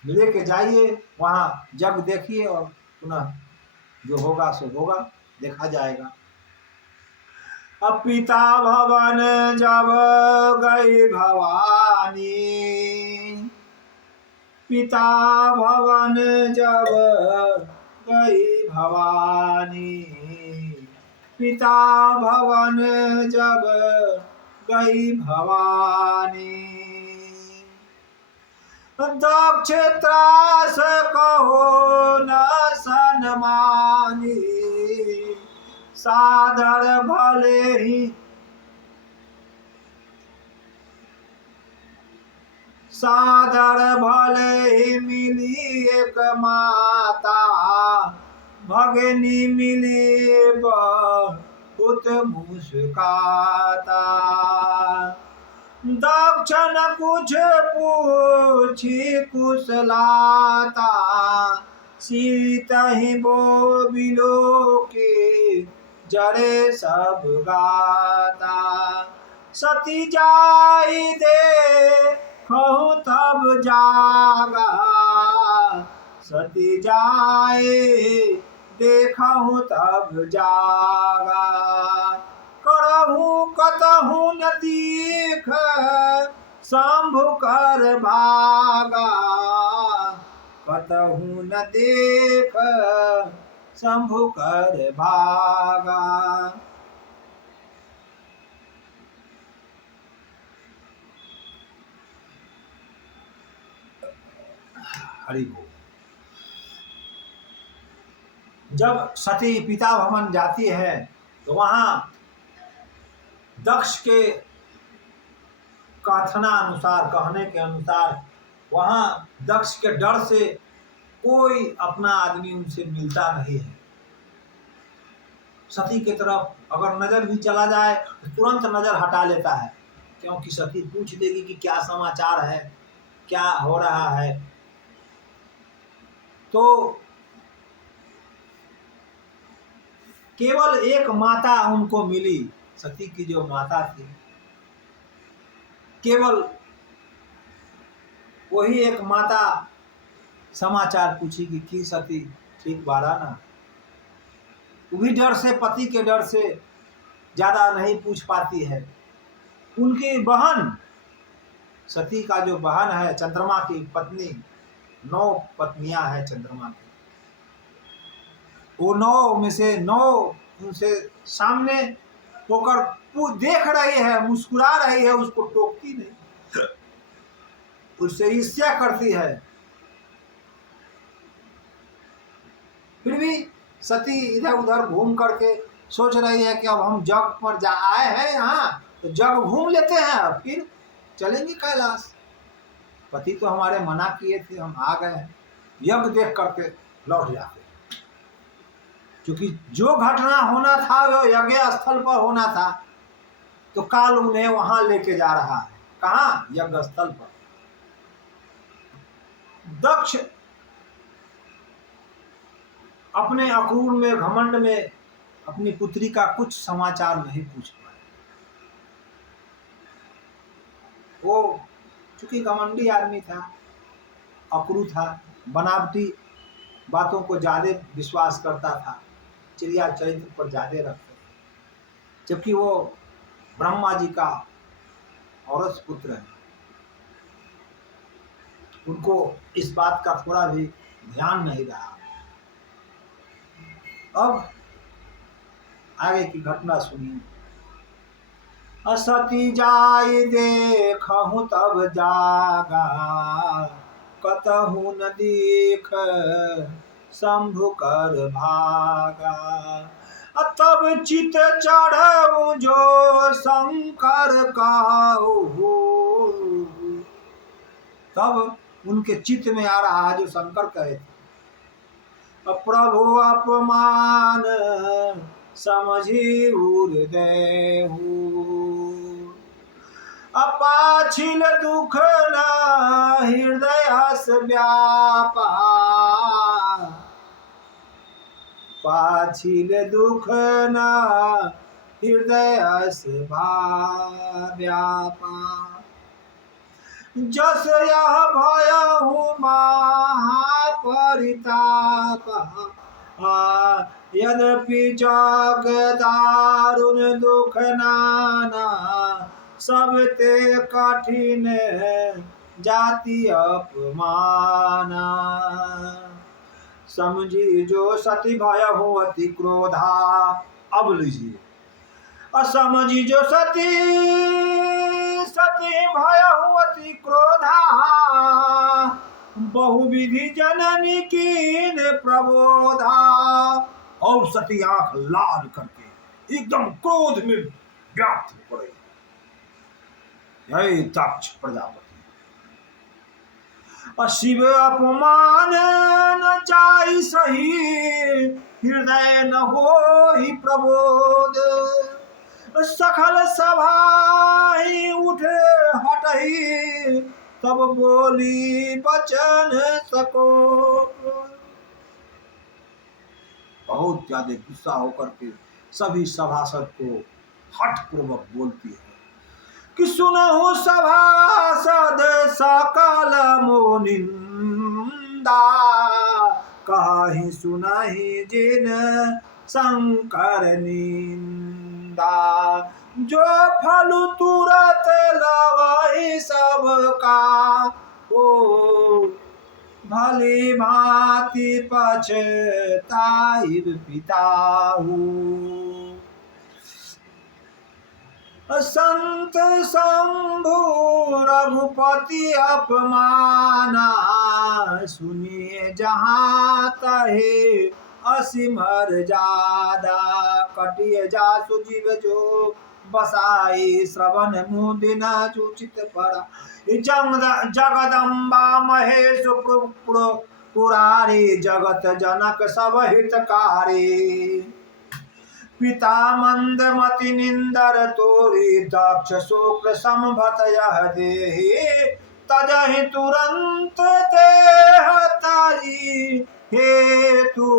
लेके जाइए, वहां जग देखिए और पुनः जो होगा सो होगा, देखा जाएगा। अब पिता भवन जब गई भवानी, पिता भवन जब गई भवानी, पिता भवन जब गई भवानी, दक्ष त्रास कहो न सन्मानी, सादर भले ही, सादर भले ही मिली एक माता, भगनी मिली बहुत मुस्काता, दक्ष न कुछ पूछी कुशलाता, सीत ही बोबिलो के जरे सब गाता, सती जाई दे कहूँ तब जागा, सती जाए देखूँ तब जागा, करहूँ कतहूँ न दीख शंभु कर भागा, कतहूँ न देख शंभु कर भागा। हरि बोल। जब सती पिता भवन जाती है तो वहां दक्ष के कथना अनुसार, कहने के अनुसार, वहां दक्ष के डर से कोई अपना आदमी उनसे मिलता नहीं है। सती की तरफ अगर नजर भी चला जाए तो तुरंत नजर हटा लेता है, क्योंकि सती पूछ देगी कि क्या समाचार है, क्या हो रहा है। तो केवल एक माता उनको मिली, सती की जो माता थी, केवल वही एक माता समाचार पूछी कि सती ठीक बारा ना। वो भी डर से, पति के डर से ज्यादा नहीं पूछ पाती है। उनकी बहन, सती का जो बहन है, चंद्रमा की पत्नी, 9 पत्नियां हैं चंद्रमा की, वो 9 में से 9 उनसे सामने होकर देख रही है, मुस्कुरा रही है, उसको टोकती नहीं, उससे ईर्ष्या करती है। फिर भी सती इधर उधर घूम करके सोच रही है कि अब हम जग पर आए हैं, यहाँ तो जग घूम लेते हैं, फिर चलेंगे कैलाश। पति तो हमारे मना किए थे, हम आ गए हैं, यज्ञ देख करके लौट जाते। क्योंकि जो घटना होना था वो यज्ञ स्थल पर होना था, तो काल उन्हें वहां लेके जा रहा है। कहाँ? यज्ञ स्थल पर। दक्ष अपने अक्रूर में, घमंड में अपनी पुत्री का कुछ समाचार नहीं पूछ पाए। वो चूंकि घमंडी आदमी था, अक्रूर था, बनावटी बातों को ज्यादा विश्वास करता था, चिड़िया चरित्र पर ज्यादा रखते थे, जबकि वो ब्रह्मा जी का औरस पुत्र है। उनको इस बात का थोड़ा भी ध्यान नहीं रहा। अब आगे की घटना सुनिए। असती जाय देखहु तब जागा, कतहु न देख शंभु कर भागा, तब चित चढ़ऊ जो शंकर कहू, तब उनके चित्त में आ रहा है जो शंकर कहे थे। प्रभु अपमान समझी उर्देहु, अपाछिल दुख न हृदय हस व्यापा, पाछिल दुख न हृदय हस व्यापा, जस यह भयहु महापरिताप, यद्यपि जग दारुण दुख नाना, सब ते कठिन जाति अपमाना। समझी जो सती भय हो अति क्रोधा। अब लीजिए, असमझी जो सती सती भय हो अति क्रोधा, बहुविधि जननी कीन प्रबोधा। और सती आंख लाल करके एकदम क्रोध में व्याप्त हो पड़े। हे दक्ष प्रजापति, शिव अपमान न जाई सही, हृदय न होई प्रबोध। सकल सभा ही उठे हटही, तब बोली बचन सको। बहुत ज्यादा गुस्सा होकर के सभी सभासद को हठ पूर्वक बोलती है कि सुनहु सभासद सकल मोनिंदा, कहि सुनहि जिन शंकर निंदा। जो फल तुरत लवहि सबका, ओ भली भांति पछताई पिताहु। संत शंभु रघुपति अपमाना, सुनिए जहाँ तहे असिमर जादा। कटिय जासु जीव जो बसाई, श्रवण मुदिन चुचित परा। जगदम्बा महेश पुरारी, जगत जनक सब हितकारी। पिता मंदमति निंदर तोरी, दक्ष शुक्र संभत यह देहि। तजहि तुरंत देह ताजी, हेतु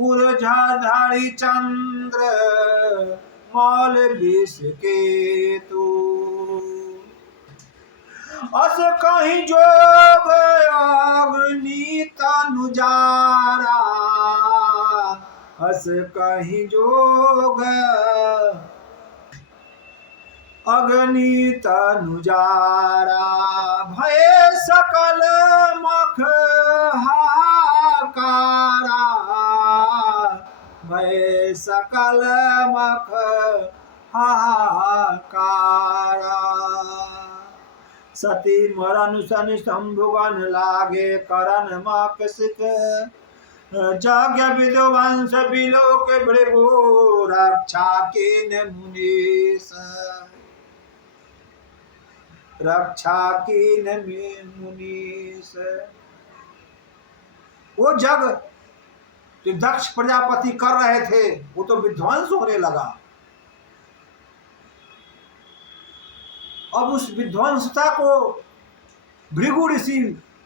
उर्ध्वधारी चंद्र मौल विष केतु। अस कहीं जोग अग्नि तनुजारा, अस कहीं जोग अग्नि तनुजारा। भय सकल मख हाहाकारा, भय सकल मख हाहाकारा। सती मरन सन शंभुगन लागे, करन मकसिक यज्ञ विध्वंस बिलोक भृगु। रक्षा कीन मुनीश, रक्षा कीन मुनीश। वो जग जो दक्ष प्रजापति कर रहे थे, वो तो विध्वंस होने लगा। अब उस विध्वंसता को भृगु ऋषि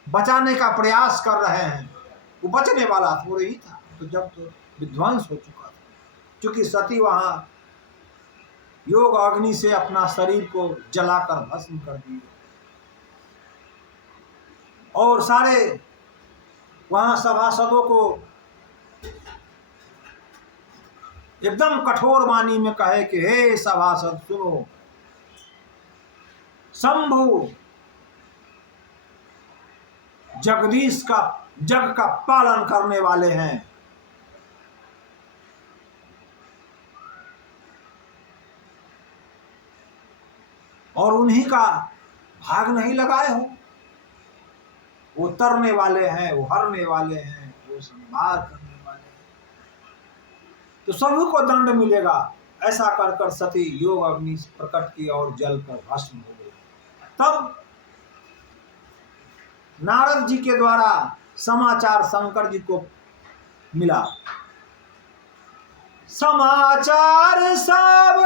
बचाने का प्रयास कर रहे हैं। वो बचने वाला थोड़ा ही था, तो जब तो विध्वंस हो चुका था। क्योंकि सती वहां योग अग्नि से अपना शरीर को जलाकर भस्म कर दिए, और सारे वहां सभासदों को एकदम कठोर वाणी में कहे कि हे सभासद सुनो, शंभु जगदीश का जग का पालन करने वाले हैं, और उन्हीं का भाग नहीं लगाए हो। वो तरने वाले हैं, वो हरने वाले हैं, वो संहार करने वाले हैं, तो सभी को दंड मिलेगा। ऐसा कर कर सती योग अग्नि प्रकट की और जल कर भस्म हो गई। तब नारद जी के द्वारा समाचार शंकर जी को मिला। समाचार सब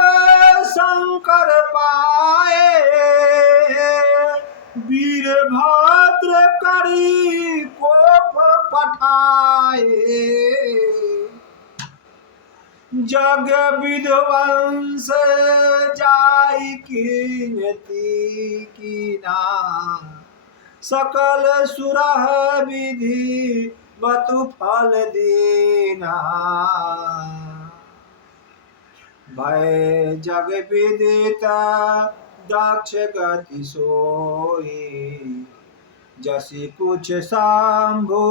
शंकर पाए, वीरभद्र करी कोप पठाए। जग विध्वंस जाई कीनती कीना, सकल सुरह विधि बतु फल दीना। भय जग विदित दक्ष गति सोई, जसी कुछ शंभु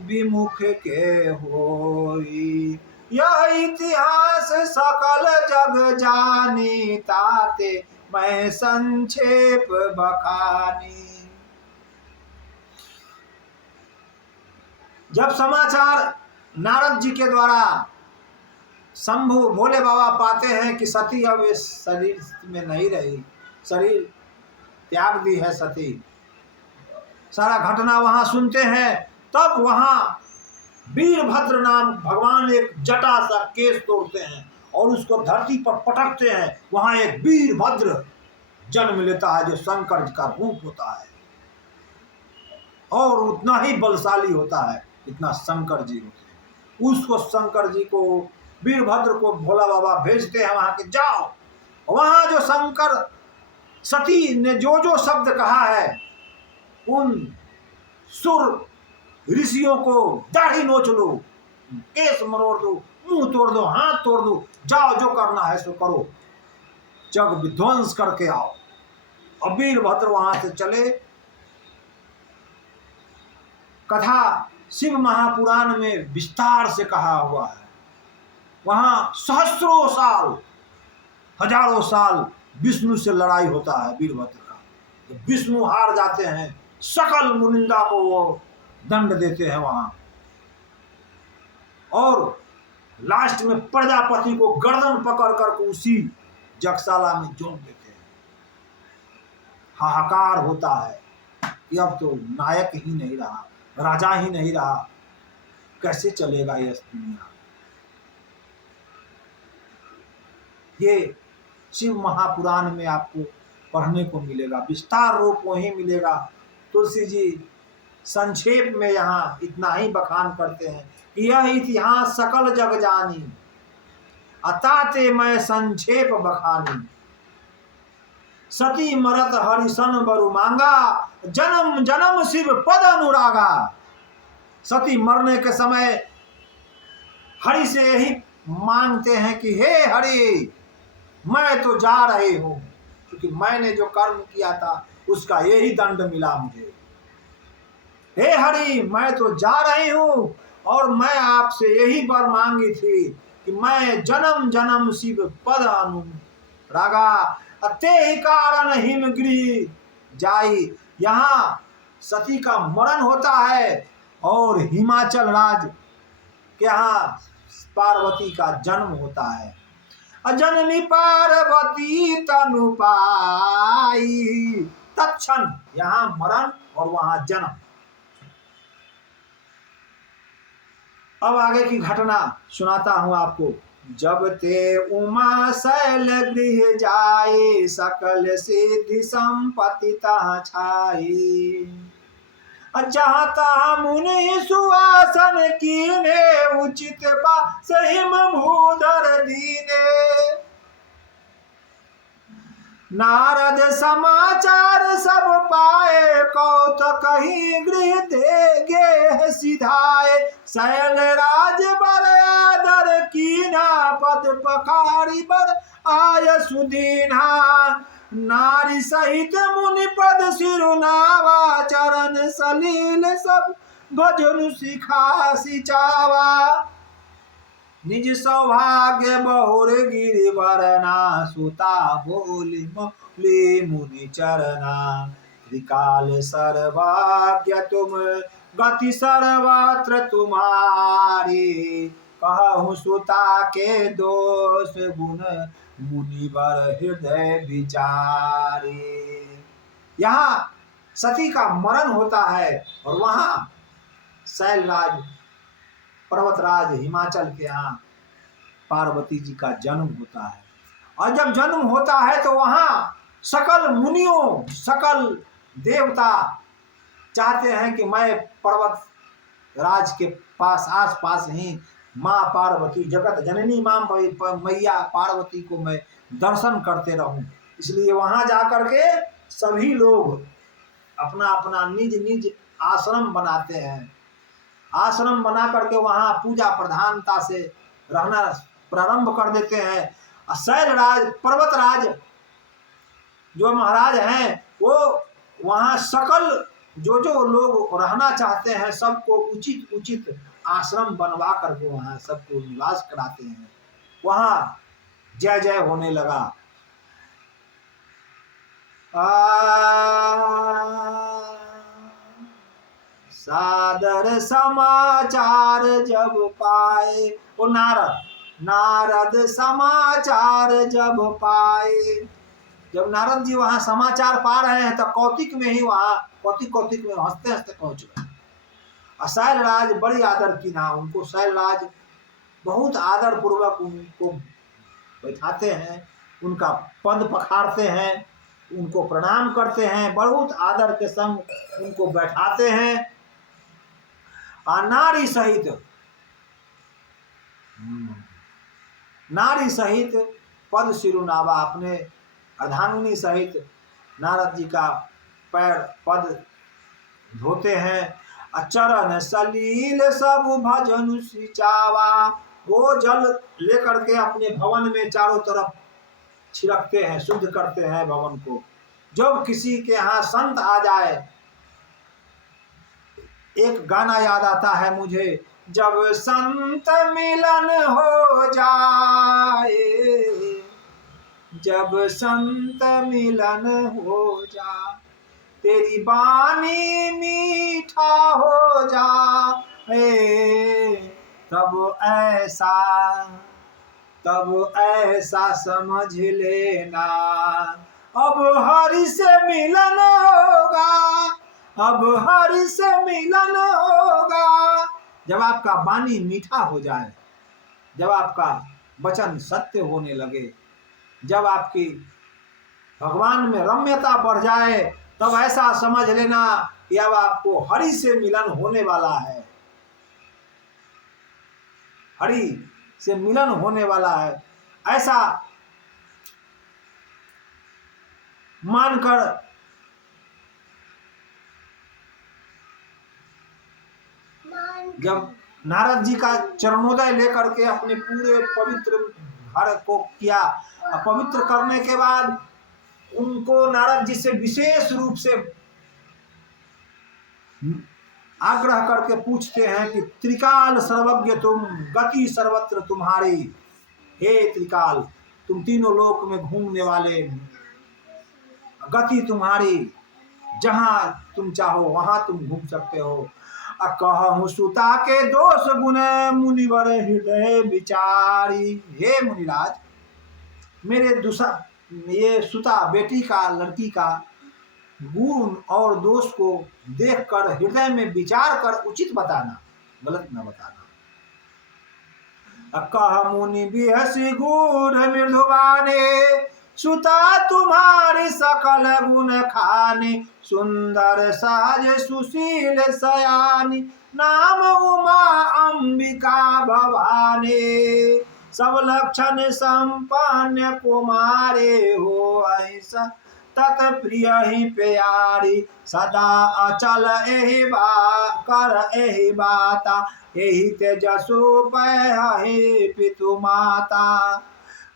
विमुख के होई। यह इतिहास सकल जग जानी, ताते मैं संक्षेप बखानी। जब समाचार नारद जी के द्वारा शंभु भोले बाबा पाते हैं कि सती अब इस शरीर में नहीं रही, शरीर त्याग दी है सती, सारा घटना वहां सुनते हैं, तब वहां वीरभद्र नाम भगवान एक जटा सा केस तोड़ते हैं और उसको धरती पर पटकते हैं। वहां एक वीरभद्र जन्म लेता है जो शंकर का रूप होता है और उतना ही बलशाली होता है इतना शंकर जी होते हैं। उसको शंकर जी को वीरभद्र को भोला बाबा भेजते हैं वहां के, जाओ वहां जो शंकर सती ने जो जो शब्द कहा है उन सुर ऋषियों को दाढ़ी नोच लो, केस मरोड़ दो, मुंह तोड़ दो, हाथ तोड़ दो, जाओ जो करना है सो करो, जग विध्वंस करके आओ। अब वीरभद्र वहां से चले। कथा शिव महापुराण में विस्तार से कहा हुआ है। वहां सहस्रों साल हजारों साल विष्णु से लड़ाई होता है वीरभद्र का। जब विष्णु हार जाते हैं सकल मुनिंदा को वो दंड देते हैं वहां, और लास्ट में प्रजापति को गर्दन पकड़ कर उसी जगशाला में जोत देते हैं। हाहाकार होता है कि अब तो नायक ही नहीं रहा, राजा ही नहीं रहा, कैसे चलेगा यह दुनिया। ये शिव महापुराण में आपको पढ़ने को मिलेगा, विस्तार रूप वही मिलेगा। तुलसी जी संक्षेप में यहाँ इतना ही बखान करते हैं कि यह इतिहास सकल जग जानी, अताते मैं संक्षेप बखानी। सती मरत हरिसन बरु मांगा, जन्म जन्म शिव पद अनुरागा। सती मरने के समय हरि से यही मांगते हैं कि हे हरि, मैं तो जा रही हूं, क्योंकि मैंने जो कर्म किया था उसका यही दंड मिला मुझे। हे हरि, मैं तो जा रही हूं और मैं आपसे यही वर मांगी थी कि मैं जन्म जन्म शिव पद अनुरागा, ते ही कारण हिमगिरि जाई। यहाँ सती का मरण होता है और हिमाचल राज्य के यहाँ पार्वती का जन्म होता है। अजननी पार्वती तनु पाई, तत्क्षण यहाँ मरण और वहां जन्म। अब आगे की घटना सुनाता हूं आपको। जब ते उमा शैल गृह जाए, सकल सिद्धि संपत्ति तहाँ छाई। चाहता मुनि सुवासन कीने, उचित बा सहिम भूधर दीने। नारद समाचार सब पाए, कौतुक कहीं गृह देगे सिधाए। शैल राज बर आदर कीना, पद पखारी बर आय सुदीना। नारी सहित मुनि पद सिरुनावा, चरण सलील सब भजन सिखा सिचावा। निज सौभाग्य बहुर गिरिवरना, सुता बोली मौली मुनि चरना। त्रिकाल सर्वाज्ञ तुम, गति सर्वत्र तुम्हारी। कहूँ सुता के दोष गुण, मुनिवर हृदय विचारी। यहाँ सती का मरण होता है और वहां शैलराज पर्वतराज हिमाचल के यहाँ पार्वती जी का जन्म होता है। और जब जन्म होता है तो वहां सकल मुनियों सकल देवता चाहते हैं कि मैं पर्वत राज के पास आस पास ही माँ पार्वती जगत जननी माँ मैया पार्वती को मैं दर्शन करते रहूं। इसलिए वहां जाकर के सभी लोग अपना अपना निज निज आश्रम बनाते हैं। आश्रम बना करके वहाँ पूजा प्रधानता से रहना प्रारंभ कर देते हैं। शैलराज पर्वतराज जो महाराज हैं वो वहाँ सकल जो जो लोग रहना चाहते हैं सबको उचित उचित आश्रम बनवा करके वहाँ सबको निवास कराते हैं। वहाँ जय जय होने लगा। सादर समाचार जब पाए, वो नारद समाचार जब पाए। जब नारद जी वहाँ समाचार पा रहे हैं तो कौतिक में ही वहाँ कौतिक में हंसते हंसते पहुंच गए। और शैलराज बड़ी आदर की ना उनको, शैलराज बहुत आदर पूर्वक उनको बैठाते हैं, उनका पद पखारते हैं, उनको प्रणाम करते हैं, बहुत आदर के संग उनको बैठाते हैं। और नारी सहित पद सिरुनावा अपने अर्धांगिनी सहित नारद जी का पैर पद धोते हैं। चरण सलील सब भजन सिंचावा, वो जल लेकर के अपने भवन में चारों तरफ छिड़कते हैं, शुद्ध करते हैं भवन को। जब किसी के यहाँ संत आ जाए, एक गाना याद आता है मुझे, जब संत मिलन हो जाए, जब संत मिलन हो जाए, तेरी बानी मीठा हो जाए, तब ऐसा समझ लेना अब हरि से मिलन होगा, अब हरि से मिलन होगा। जब आपका वाणी मीठा हो जाए, जब आपका वचन सत्य होने लगे, जब आपकी भगवान में रम्यता बढ़ जाए, तब ऐसा समझ लेना कि अब आपको हरि से मिलन होने वाला है, हरि से मिलन होने वाला है। ऐसा मानकर जब नारद जी का चरणोदय लेकर के अपने पूरे पवित्र घर को किया, पवित्र करने के बाद उनको नारद जी से विशेष रूप से आग्रह करके पूछते हैं कि त्रिकाल सर्वज्ञ तुम, गति सर्वत्र तुम्हारी। हे त्रिकाल, तुम तीनों लोक में घूमने वाले, गति तुम्हारी, जहां तुम चाहो वहां तुम घूम सकते हो। कहूँ सुता के दोष गुण मुनिवर हृदय विचारी। हे मुनिराज, मेरे ये सुता बेटी का, लड़की का गुण और दोष को देखकर हृदय में विचार कर उचित बताना, गलत न बताना। कह मुनि बिहसी गूढ़ मृदुबाने, सुता तुम्हारी सकल गुण खानी, सुंदर सहज सुशील सयानी, नाम उमा अंबिका भवानी, सब लक्षण संपन्न कुमारे हो ऐसा तत्प्रिय ही प्यारी, सदा अचल एहि कर एहि बाता, एहि तेजसु पहि पितु माता,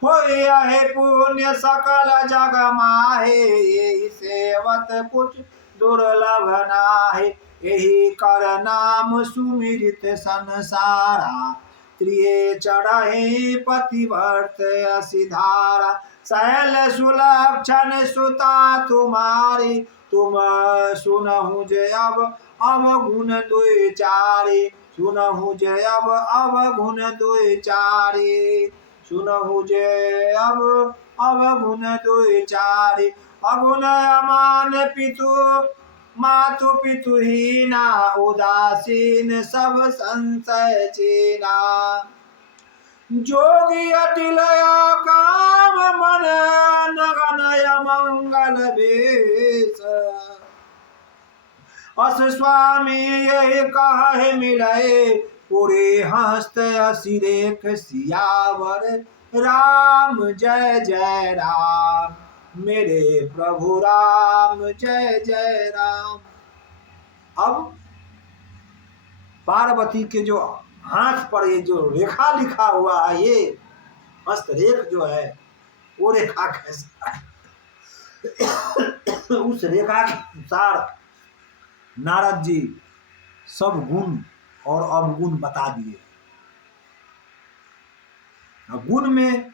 होय है पुण्य सकल जग माहे, यही सेवत कुछ दुर्लभ नाहे, यही कर नाम सुमिरित संसारा, त्रिये चढ़े पतिवर्त सिधारा, शैल सुलक्षण सुता तुम्हारी, तुम सुनहु जे अब गुण दुई चारी, सुनहु जे अब गुण दुई चारी, सुनहु जे अब गुण दुई चारी, अगुण अमान पितु मातु पितु हीना, उदासीन सब संशय चीना, जोगी अटिलया काम मन नगनय मंगल बेश, अस स्वामी यही कहे मिलए, पूरे हस्त असिरेख सियावर, राम जय जय राम, मेरे प्रभु राम जय जय राम। अब पार्वती के जो हाथ पर ये जो रेखा लिखा हुआ है, ये हस्तरेख जो है, वो रेखा कैसा है? उस रेखा के अनुसार नारद जी सब गुण और अवगुण बता दिए। गुण में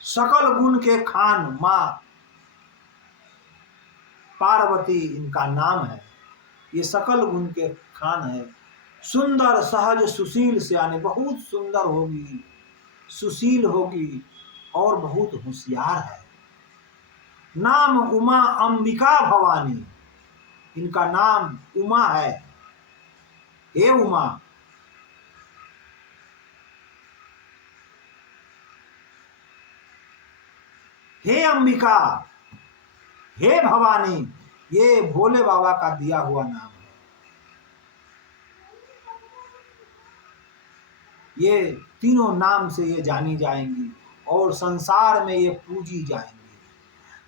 सकल गुण के खान माँ पार्वती इनका नाम है। ये सकल गुण के खान है। सुंदर सहज सुशील से, यानी बहुत सुंदर होगी, सुशील होगी और बहुत होशियार है। नाम उमा अंबिका भवानी, इनका नाम उमा है। हे उमा, हे अंबिका, हे भवानी, ये भोले बाबा का दिया हुआ नाम है। ये तीनों नाम से ये जानी जाएंगी और संसार में ये पूजी जाएंगी।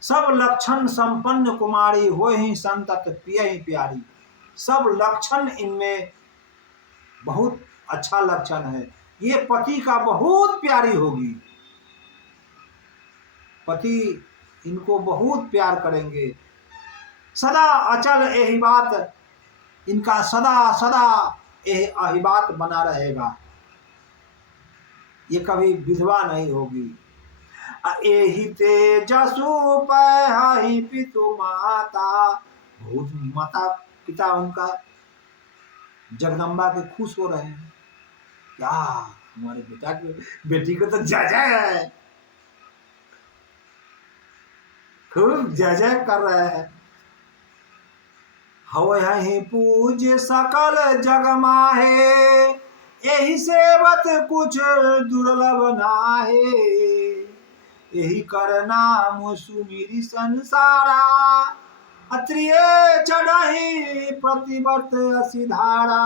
सब लक्षण संपन्न कुमारी हो ही संतत पिय ही प्यारी। सब लक्षण इनमें बहुत अच्छा लक्षण है। ये पति का बहुत प्यारी होगी, पति इनको बहुत प्यार करेंगे। सदा अचल यही बात, इनका सदा सदा यही बात बना रहेगा। ये कभी विधवा नहीं होगी। एहि तेजसु पहि पितु माता, बहुत माता पिता उनका जगदम्बा के खुश हो रहे हैं। क्या हमारे बेटा के बेटी को तो जय जय है, खूब जय जय कर रहे हैं। हवहि पूज्य सकल जग माहे, यही सेवत कुछ दुर्लभ नाहे। यही कर नाम सुमिरि संसारा, अत्रिय चढ़हि प्रतिवर्त सिधारा।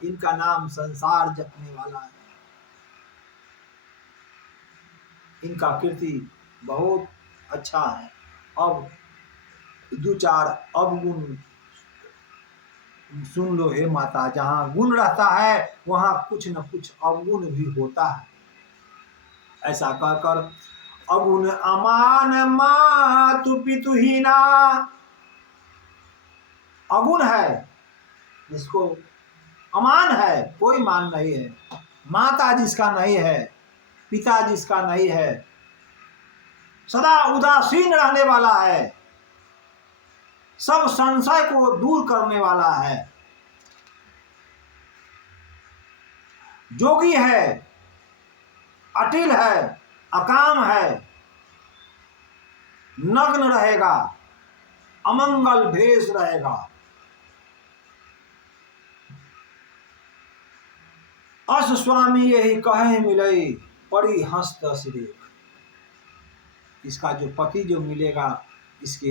इनका नाम संसार जपने वाला है। इनका कीर्ति बहुत अच्छा है। अब दो चार अवगुण सुन लो हे माता। जहाँ गुण रहता है वहाँ कुछ न कुछ अवगुण भी होता है। ऐसा कहकर अगुण अमान मातु पितुहीना, अगुण है जिसको अमान है, कोई मान नहीं है, माता जिसका नहीं है, पिता जिसका नहीं है, सदा उदासीन रहने वाला है, सब संशय को दूर करने वाला है, जोगी है, अटिल है, अकाम है, नग्न रहेगा, अमंगल भेष रहेगा। अस स्वामी यही कहे मिलई, पड़ी हंस दस रेख। इसका जो पति जो मिलेगा, इसके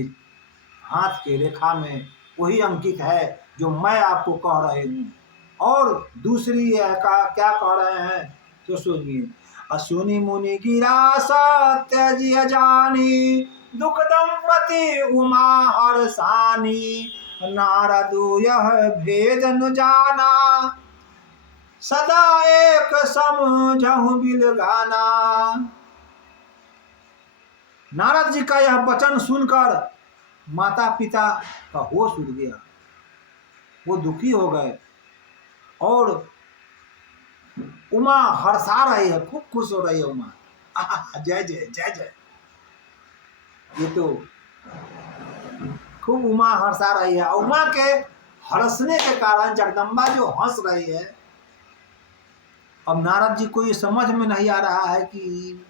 हाथ के रेखा में वही अंकित है जो मैं आपको कह रही हूँ। और दूसरी क्या कह रहे हैं तो सुनिए। असुनि मुनि गिरा सत्य जानी, दुख दंपति उमा हर्षानी। नारदु यह भेद न जाना, सदा एक समझहु बिलगाना। नारद जी का यह वचन सुनकर माता पिता का होश उड़ गया। वो दुखी हो गए और उमा हर्षा रही है, खूब खुश हो रही है उमा। जय जय जय जय। ये तो खूब उमा हर्षा रही है। उमा के हर्षने के कारण जगदम्बा जो हंस रही है। अब नारद जी को ये समझ में नहीं आ रहा है कि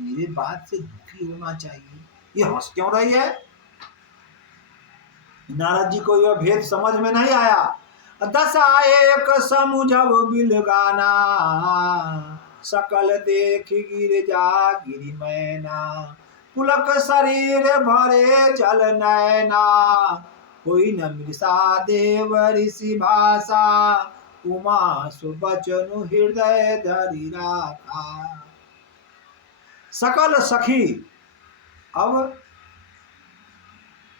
मेरे बात से दुखी होना चाहिए, ये हंस क्यों रही है। नारद जी को यह भेद समझ में नहीं आया। दशा एक समुझब बिलगाना, सकल देख गिर जा गिरि मैना। पुलक शरीर भरे जल नैना, कोई न मृषा देव ऋषि भाषा। उमा सुबचनु हृदय धरि राखा। सकल सखी, अब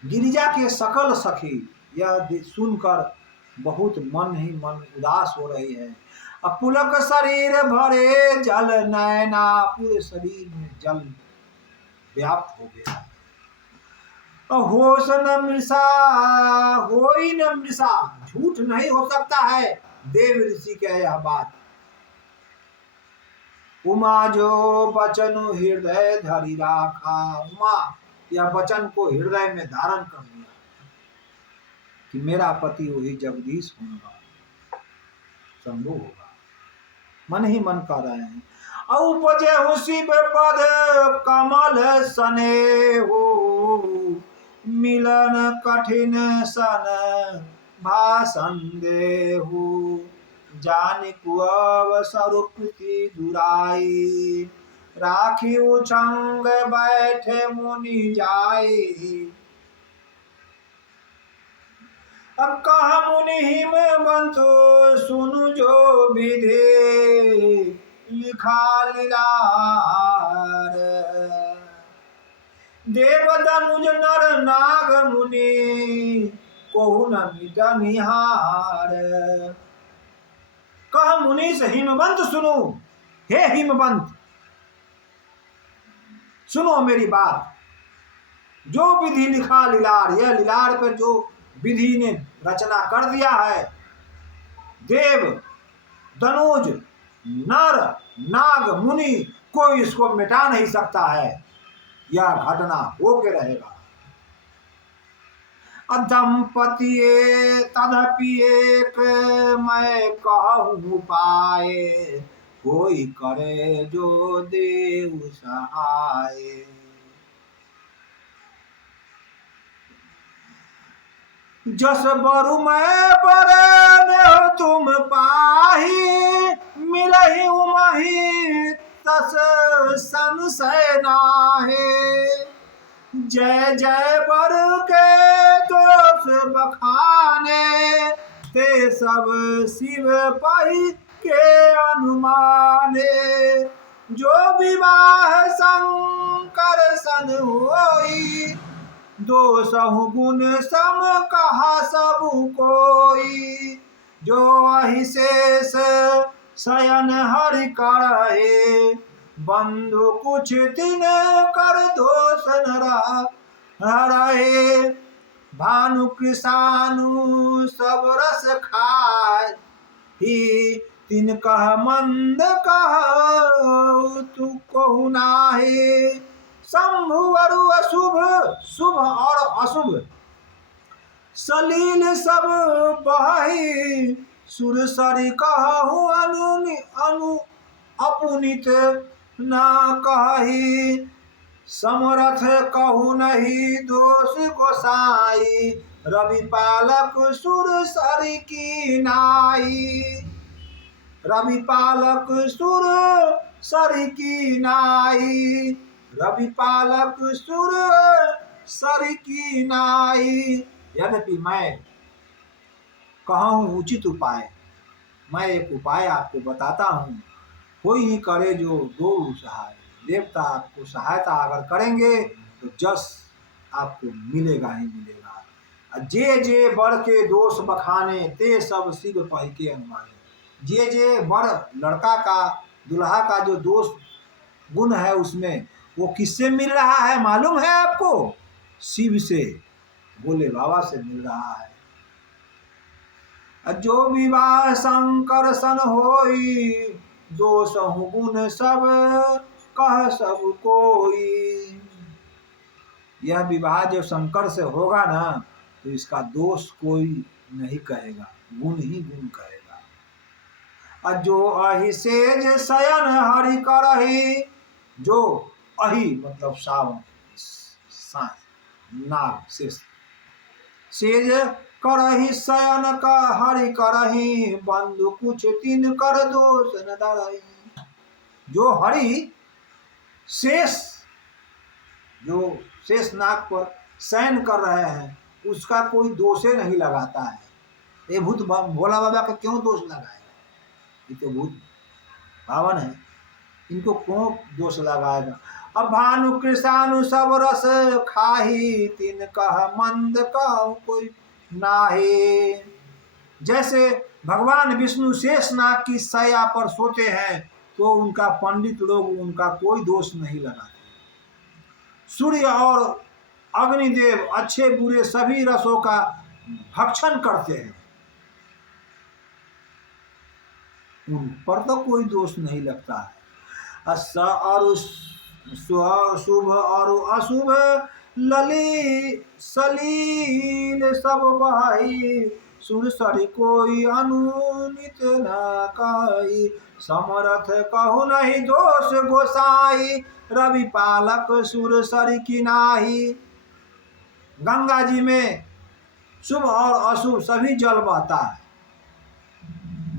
गिरिजा के सकल सखी यह सुनकर बहुत मन ही मन उदास हो रही है। अब पुलक शरीर भरे जल नैना, पूरे शरीर में जल व्याप्त हो गया। होश न मृषा होई न मृषा, झूठ नहीं हो सकता है देव ऋषि के यह बात। उमा जो वचन हृदय धरि राखा, उमा यह वचन को हृदय में धारण कर लिया कि मेरा पति वही जगदीश होगा, शंभु होगा। मन ही मन कर रहे हैं। उपजे हो शिव पद कमल सने हो, मिलन कठिन सन भाषण देहु, जान कुअवसर प्रीति दुराई, राखी उछंग बैठे मुनि जाई। अब कहा मुनि हिमवंतु सुनु जो विधि, लिखा लीलार, देव दनुज नर नाग मुनि कोहु न मिट निहार। कह मुनि से हिमवंत सुनो, हे हिमवंत सुनो मेरी बात। जो विधि लिखा लीलार, यह लीलार पर जो विधि ने रचना कर दिया है, देव दनुज नर नाग मुनि कोई इसको मिटा नहीं सकता है, यह घटना होके रहेगा। दंपति तदपि एक मैं कहूँ पाए, कोई करे जो देव सहाय। जस बरु मैं बरन तुम पाही, मिलहि उमहि तस संशय नाहे। जय जय बर के दोष बखाने, ते सब शिव पहि के अनुमाने। जो विवाह शंकर सन होई, दोषहु गुण सम कहा सब कोई। जो अहिशेष शयन हरि करहे, बंधु कुछ दिन कर दोष न रहे। भानु कृषानु सब रस खाय, ही तिन कह मंद कह तू कहु नाहे। शंभु अरु अशुभ शुभ और अशुभ, सलील सब बही, सुरसरी कहु अनु अपुनित ना कही। समरथ कहु नहीं दोष गोसाई, रवि पालक सुरसरी की नाई। रवि पालक सुरसरी की नाई, रवि पालक सुर सर की नाई। यद्यपि मैं कहूँ उचित उपाय, मैं एक उपाय आपको बताता हूँ, कोई ही करे जो दो सहाय। देवता आपको सहायता अगर करेंगे तो जस आपको मिलेगा ही मिलेगा। जे जे बड़ के दोष बखाने, ते सब शिव पहि के अनुमाने। जे जे बड़ लड़का का दुल्हा का जो दोष गुण है उसमें, वो किससे मिल रहा है मालूम है आपको? शिव से, भोले बाबा से मिल रहा है। जो विवाह शंकर सन होई, दोष गुण सब कह सब कोई। यह विवाह जो शंकर से होगा ना, तो इसका दोष कोई नहीं कहेगा, गुण ही गुण कहेगा। जो अहिसेज शयन हरि करहि, जो अहि मतलब सावन नाग शेष, सेज करहि शयन का हरि करहि, बंधु कुछ तीन कर दोष न धरहि। जो हरि शेष, जो शेष नाग पर शयन कर रहे हैं, उसका कोई दोषे नहीं लगाता है। ये भूत भोला बाबा का क्यों दोष लगाएगा? ये तो भूत पावन है, इनको क्यों दोष लगाएगा? अब भानु कृषानु सब रस खाही, तिन कह मंद कहु कोई नाहे। जैसे भगवान विष्णु शेषनाग की शैया पर सोते हैं तो उनका पंडित लोग उनका कोई दोष नहीं लगाते। सूर्य और अग्निदेव अच्छे बुरे सभी रसों का भक्षण करते हैं, उन पर तो कोई दोष नहीं लगता है। और शुभ और अशुभ लली सलील सब बहाई, सुरसरी कोई अनुनित न काई, समरथ कहु नहीं दोष गोसाई, रवि पालक सुरसरी की नाही। गंगा जी में शुभ और अशुभ सभी जल बहता है।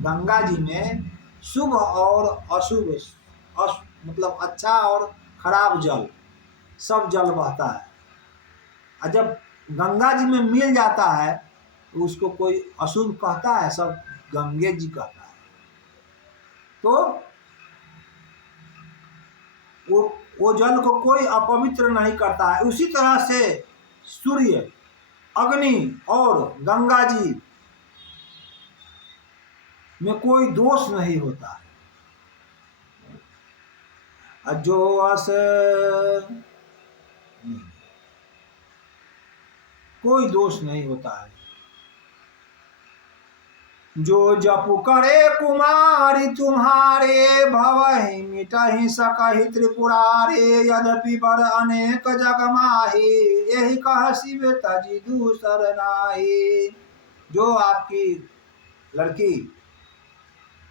गंगा जी में शुभ और अशुभ मतलब अच्छा और खराब जल सब जल बहता है। और जब गंगा जी में मिल जाता है तो उसको कोई अशुभ कहता है, सब गंगे जी कहता है। तो वो जल को कोई अपवित्र नहीं करता है। उसी तरह से सूर्य, अग्नि और गंगा जी में कोई दोष नहीं होता है। जो अस कोई दोष नहीं होता है। जो जप करे कुमारी तुम्हारे, भवहि मिटहि सकहि त्रिपुरारे, यद्यपि बर अनेक जग माही, यही कह शिव तजी दूसर नाही। जो आपकी लड़की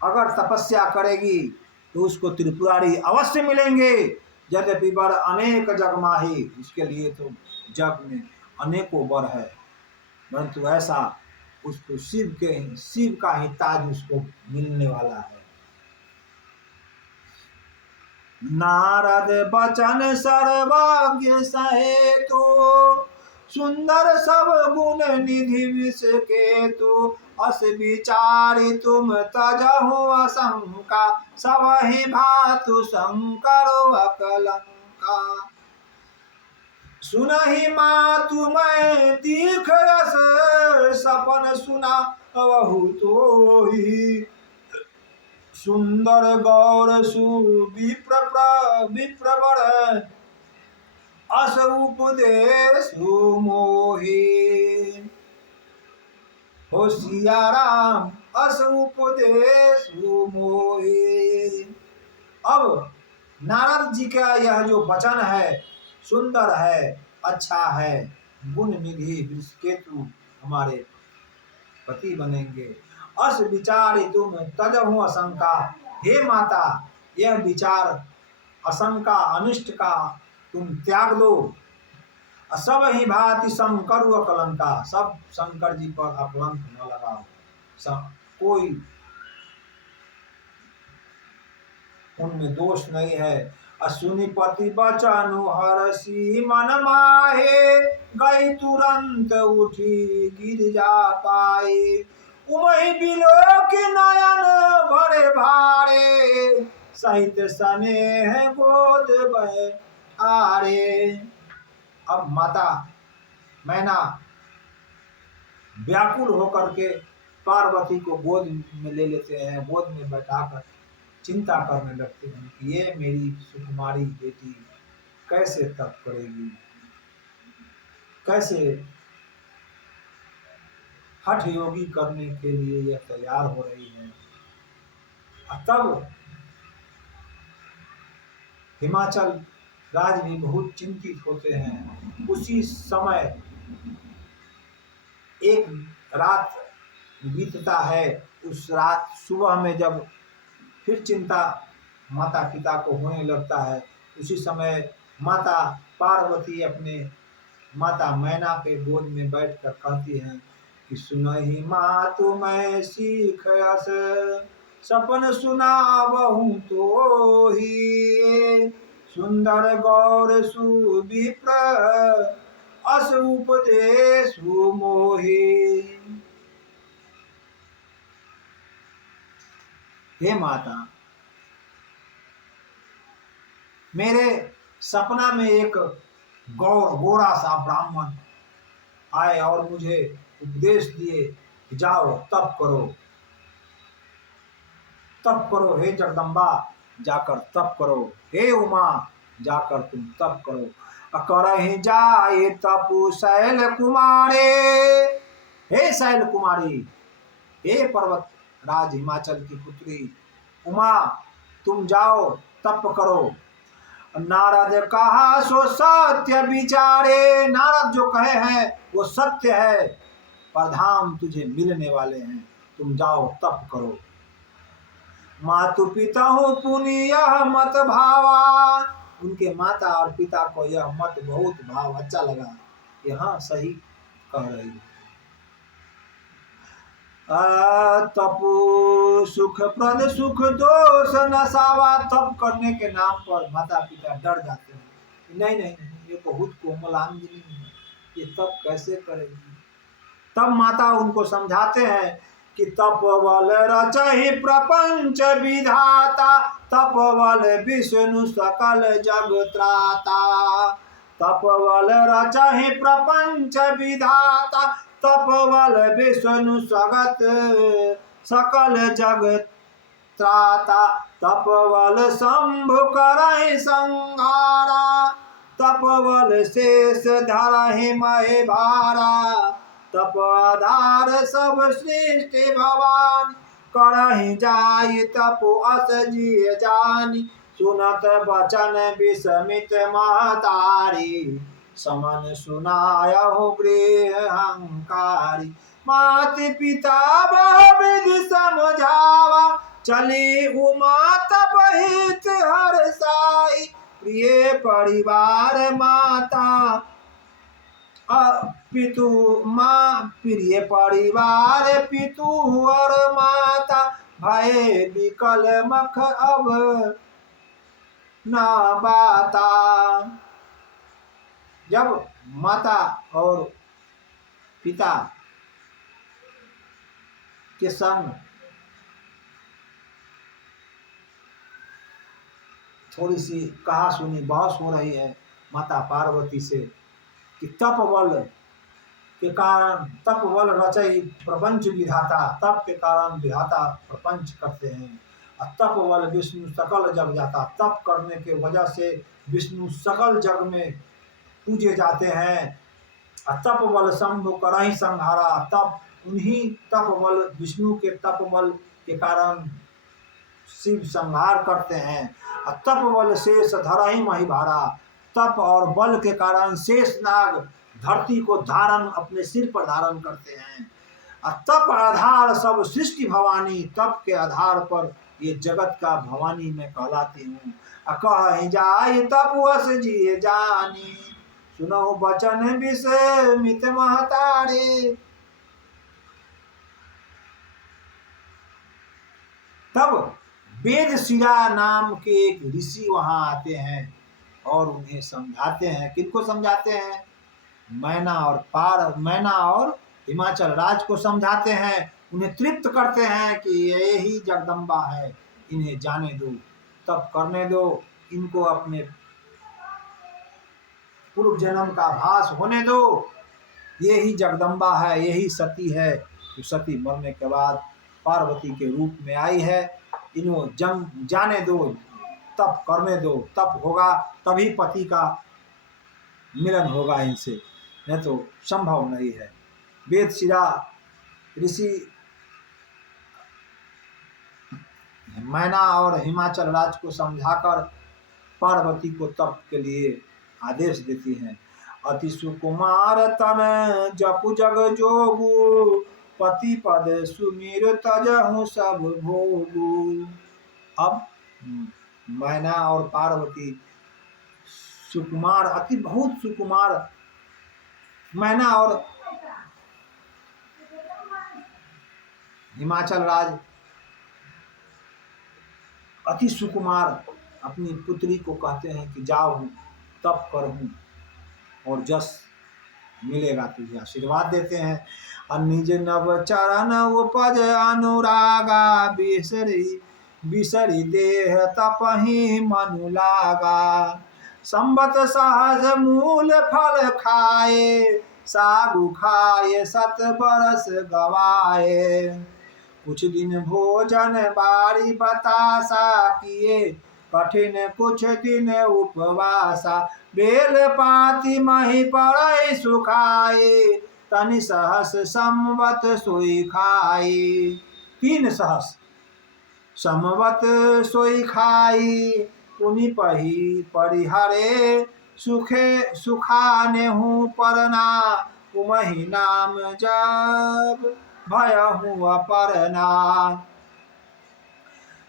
अगर तपस्या करेगी तो उसको त्रिपुरारी अवश्य मिलेंगे। यद्यपि बर अनेक जग माही, उसके लिए तो जग में अनेकों बर है, परंतु ऐसा उसको शिव का ही ताज उसको मिलने वाला है। नारद बचन सर्वज्ञ सहेतु, सुंदर सब गुण निधि विष केतु, अस विचारि तुम तजहु असंका, सब ही भातु शंकर अकलंका। सुनहि मातु मैं दीख रस, सपन सुना वहु तोहि, सुंदर गौर विप्रवर, अस उपदेश मोहि। हो सिया राम अस उपदेश मोहि। अब नारद जी का यह जो वचन है सुंदर है, अच्छा है, गुण निधि विषकेतु हमारे पति बनेंगे। अस विचार तुम तजहु असंका, हे माता यह विचार असंका अनिष्ट का तुम त्याग दो। सब ही भांति शंकर व कलंका, सब शंकर जी पर अपलंक न लगाओ, सब कोई उनमें दोष नहीं है। असुनि पति बचनु हरषि मन माहे, गई तुरंत उठी गिरजा पाए, उमहि बिलोक नयन भरे भारे, सहित स्नेह गोद बैठारे। अब माता मैना व्याकुल होकर के पार्वती को गोद में ले लेते हैं, गोद में बैठाकर चिंता करने लगते हैं कि ये मेरी सुकुमारी बेटी कैसे तप करेगी, कैसे हठ योगी करने के लिए यह तैयार हो रही है। तब हिमाचल राज भी बहुत चिंतित होते हैं। उसी समय एक रात बीतता है, उस रात सुबह में जब फिर चिंता माता पिता को होने लगता है, उसी समय माता पार्वती अपने माता मैना के गोद में बैठकर कहती हैं कि सुनहि मातु मैं सीख अस, सपन सुनावहु तोहि, सुंदर गौर सुविप्र अस उपदेश मोहि। हे माता, मेरे सपना में एक गोरा सा ब्राह्मण आए और मुझे उपदेश दिए जाओ तप करो, तप करो हे जगदम्बा, जाकर तप करो, हे उमा जाकर तुम तप करो। करहि जाए तपु शैल कुमारे, हे शैल कुमारी, हे पर्वत राज हिमाचल की पुत्री उमा, तुम जाओ तप करो। नारद कहा सो सत्य विचारे, नारद जो कहे हैं वो सत्य है, परधाम तुझे मिलने वाले हैं, तुम जाओ तप करो। मातु पिता हो पुनि यह मत भावा, उनके माता और पिता को यह मत बहुत भाव अच्छा लगा, यहाँ सही कह रही है। तपु सुख प्रद सुख दोष नसावा, तप करने के नाम पर माता पिता डर जाते हैं, नहीं नहीं नहीं, ये बहुत कोमलांगिनी है, ये तप कैसे करेगी। तब माता उनको समझाते हैं कि तपवल रचहि प्रपंच विधाता, तपवल विष्णु सकल जग त्राता, तपवल रचहि प्रपंच विधाता, तपवल विष्णु सगत सकल जग त्राता, तपवल शंभु करहि संहारा, तपवल शेष धरहि महे भारा, तप आधार सब सृष्टि भवानी, करहि जाय तपु अस जिय जानी, सुनत बचन विस्मित महतारी, समन सुनायहु गृह हंकारी, माति पिता बहु विधि समझावा, चली उमा तप हित हर्षाई, प्रिय परिवार माता पितु माँ, प्रिय परिवार पितु और माता, भय विकल मख अब न बाता। जब माता और पिता के संग थोड़ी सी कहा सुनी बहस हो रही है माता पार्वती से कि तपबल के कारण, तपबल रचई प्रपंच विधाता, तप के कारण विधाता प्रपंच करते हैं, और तपबल विष्णु सकल जग जाता, तप करने के वजह से विष्णु सकल जग में पूजे जाते हैं, और तपबल शंभु करहि संहारा, तप उन्हीं तपबल विष्णु के तपबल के कारण शिव संहार करते हैं, और तपबल शेष धरहि मही भारा, तप और बल के कारण शेष नाग धरती को धारण अपने सिर पर धारण करते हैं, और तप आधार सब सृष्टि भवानी, तप के आधार पर ये जगत का भवानी मैं कहलाती हूँ। कहि जाय तपु अस जिय जानी, सुनहु बचन विस्मित महतारे। तब वेद शिरा नाम के एक ऋषि वहां आते हैं और उन्हें समझाते हैं। किनको समझाते हैं? मैना और हिमाचल राज को समझाते हैं, उन्हें तृप्त करते हैं कि ये ही जगदम्बा है, इन्हें जाने दो, तप करने दो, इनको अपने पूर्व जन्म का भास होने दो, ये ही जगदम्बा है, यही सती है, जो सती मरने के बाद पार्वती के रूप में आई है, इन्हों जाने दो, तप करने दो, तप होगा तभी पति का मिलन होगा इनसे, नहीं तो संभव नहीं है। वेद शिरा ऋषि मैना और हिमाचल राज को समझाकर पार्वती को तप के लिए आदेश देती हैं। अति सुकुमार तन जपु जग जोगु, पति पद सुमिर तजहु सब भोगु। अब मैना और पार्वती सुकुमार, अति बहुत सुकुमार, मैना और हिमाचल राज अति सुकुमार अपनी पुत्री को कहते हैं कि जाओ तप करहूँ और जस मिलेगा तुझे, आशीर्वाद देते हैं। निज नव चरण उपज अनुरागा, बिसरी देह तपहि मनु लागा। संबत सहज मूल फल खाए, सागु खाए 7 बरस गवाए। कुछ दिन भोजन बारी बतासा किए, कठिन कुछ दिन उपवासा। बेल पाती मही पड़ै सुखाए, तनि सहस संवत सोई खाई। 3 सहस संवत सोई खाई, पुनि पही परिहरे सुखे सुखानेहु परना। उमहि नाम जब भयहु अपरना।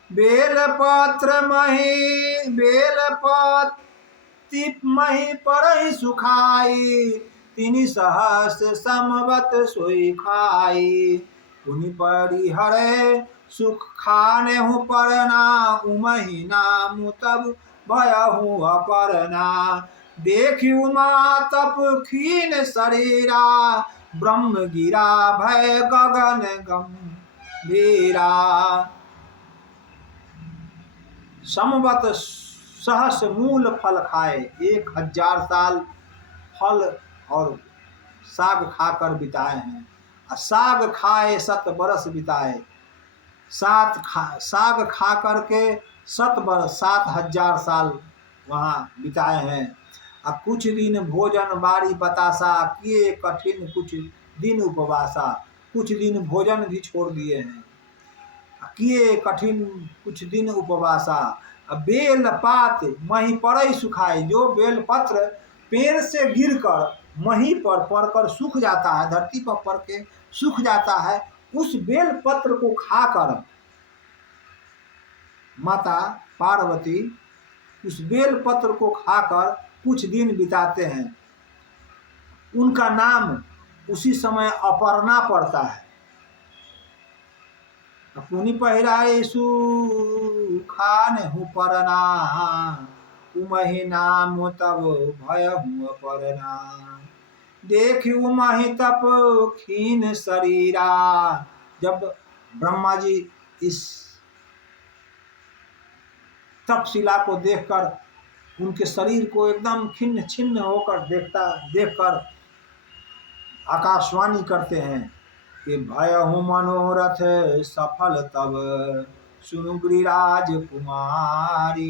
बेलपत्र मही पड़ै सुखाई, तिनि सहस संवत सोई खाई। पुनि परिहरे सुख खानेहु परना, उमहि नाम तब भयहु अपरना। देखि उमा तप खीन शरीरा, ब्रह्म गिरा भय गगन गंभीरा। संवत सहस मूल फल खाए, 1000 साल फल और साग खाकर बिताए हैं। साग खाए 7 बरस बिताए। साग खा करके 7 बरस 7000 साल वहाँ बिताए हैं। कुछ दिन भोजन बारी बतासा किए, कठिन कुछ दिन उपवासा। कुछ दिन भोजन भी छोड़ दिए हैं, किए कठिन कुछ दिन उपवासा। बेल पात मही पड़ै सुखाए, जो बेल पत्र पेड़ से गिरकर मही पर पड़कर सूख जाता है, धरती पर पड़ के सूख जाता है, उस बेल पत्र को खाकर माता पार्वती उस बेल पत्र को खाकर कुछ दिन बिताते हैं। उनका नाम उसी समय अपर्णा पड़ता है। पुनि पहिराए सुखानेहु परना, उमहि नाम तब भयहु अपरना। देखि उमहि तप खीन शरीरा। जब ब्रह्मा जी इस तपशिला को देखकर उनके शरीर को एकदम खिन्न छिन्न होकर देखकर आकाशवाणी करते हैं कि भयहु मनोरथ सफल तब, सुनु गिरिराज कुमारी।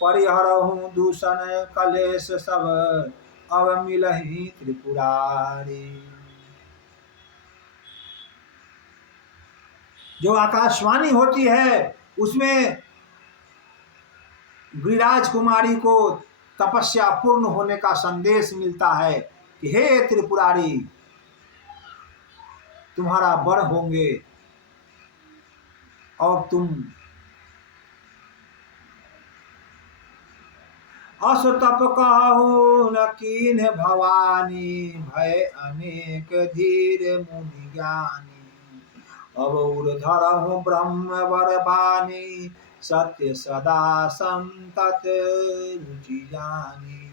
परिहरहु दूषण कलेश सब, अब मिलहि त्रिपुरारी। जो आकाशवाणी होती है उसमें गिरिराज कुमारी को तपस्या पूर्ण होने का संदेश मिलता है कि हे त्रिपुरारी, तुम्हारा वर होंगे और तुम अस तप कहु न कीन भवानी, भय अनेक धीर मुनि ज्ञानी। अब उर्धरहु ब्रह्म वर बानी, सत्य सदा संतत रुचि जानी।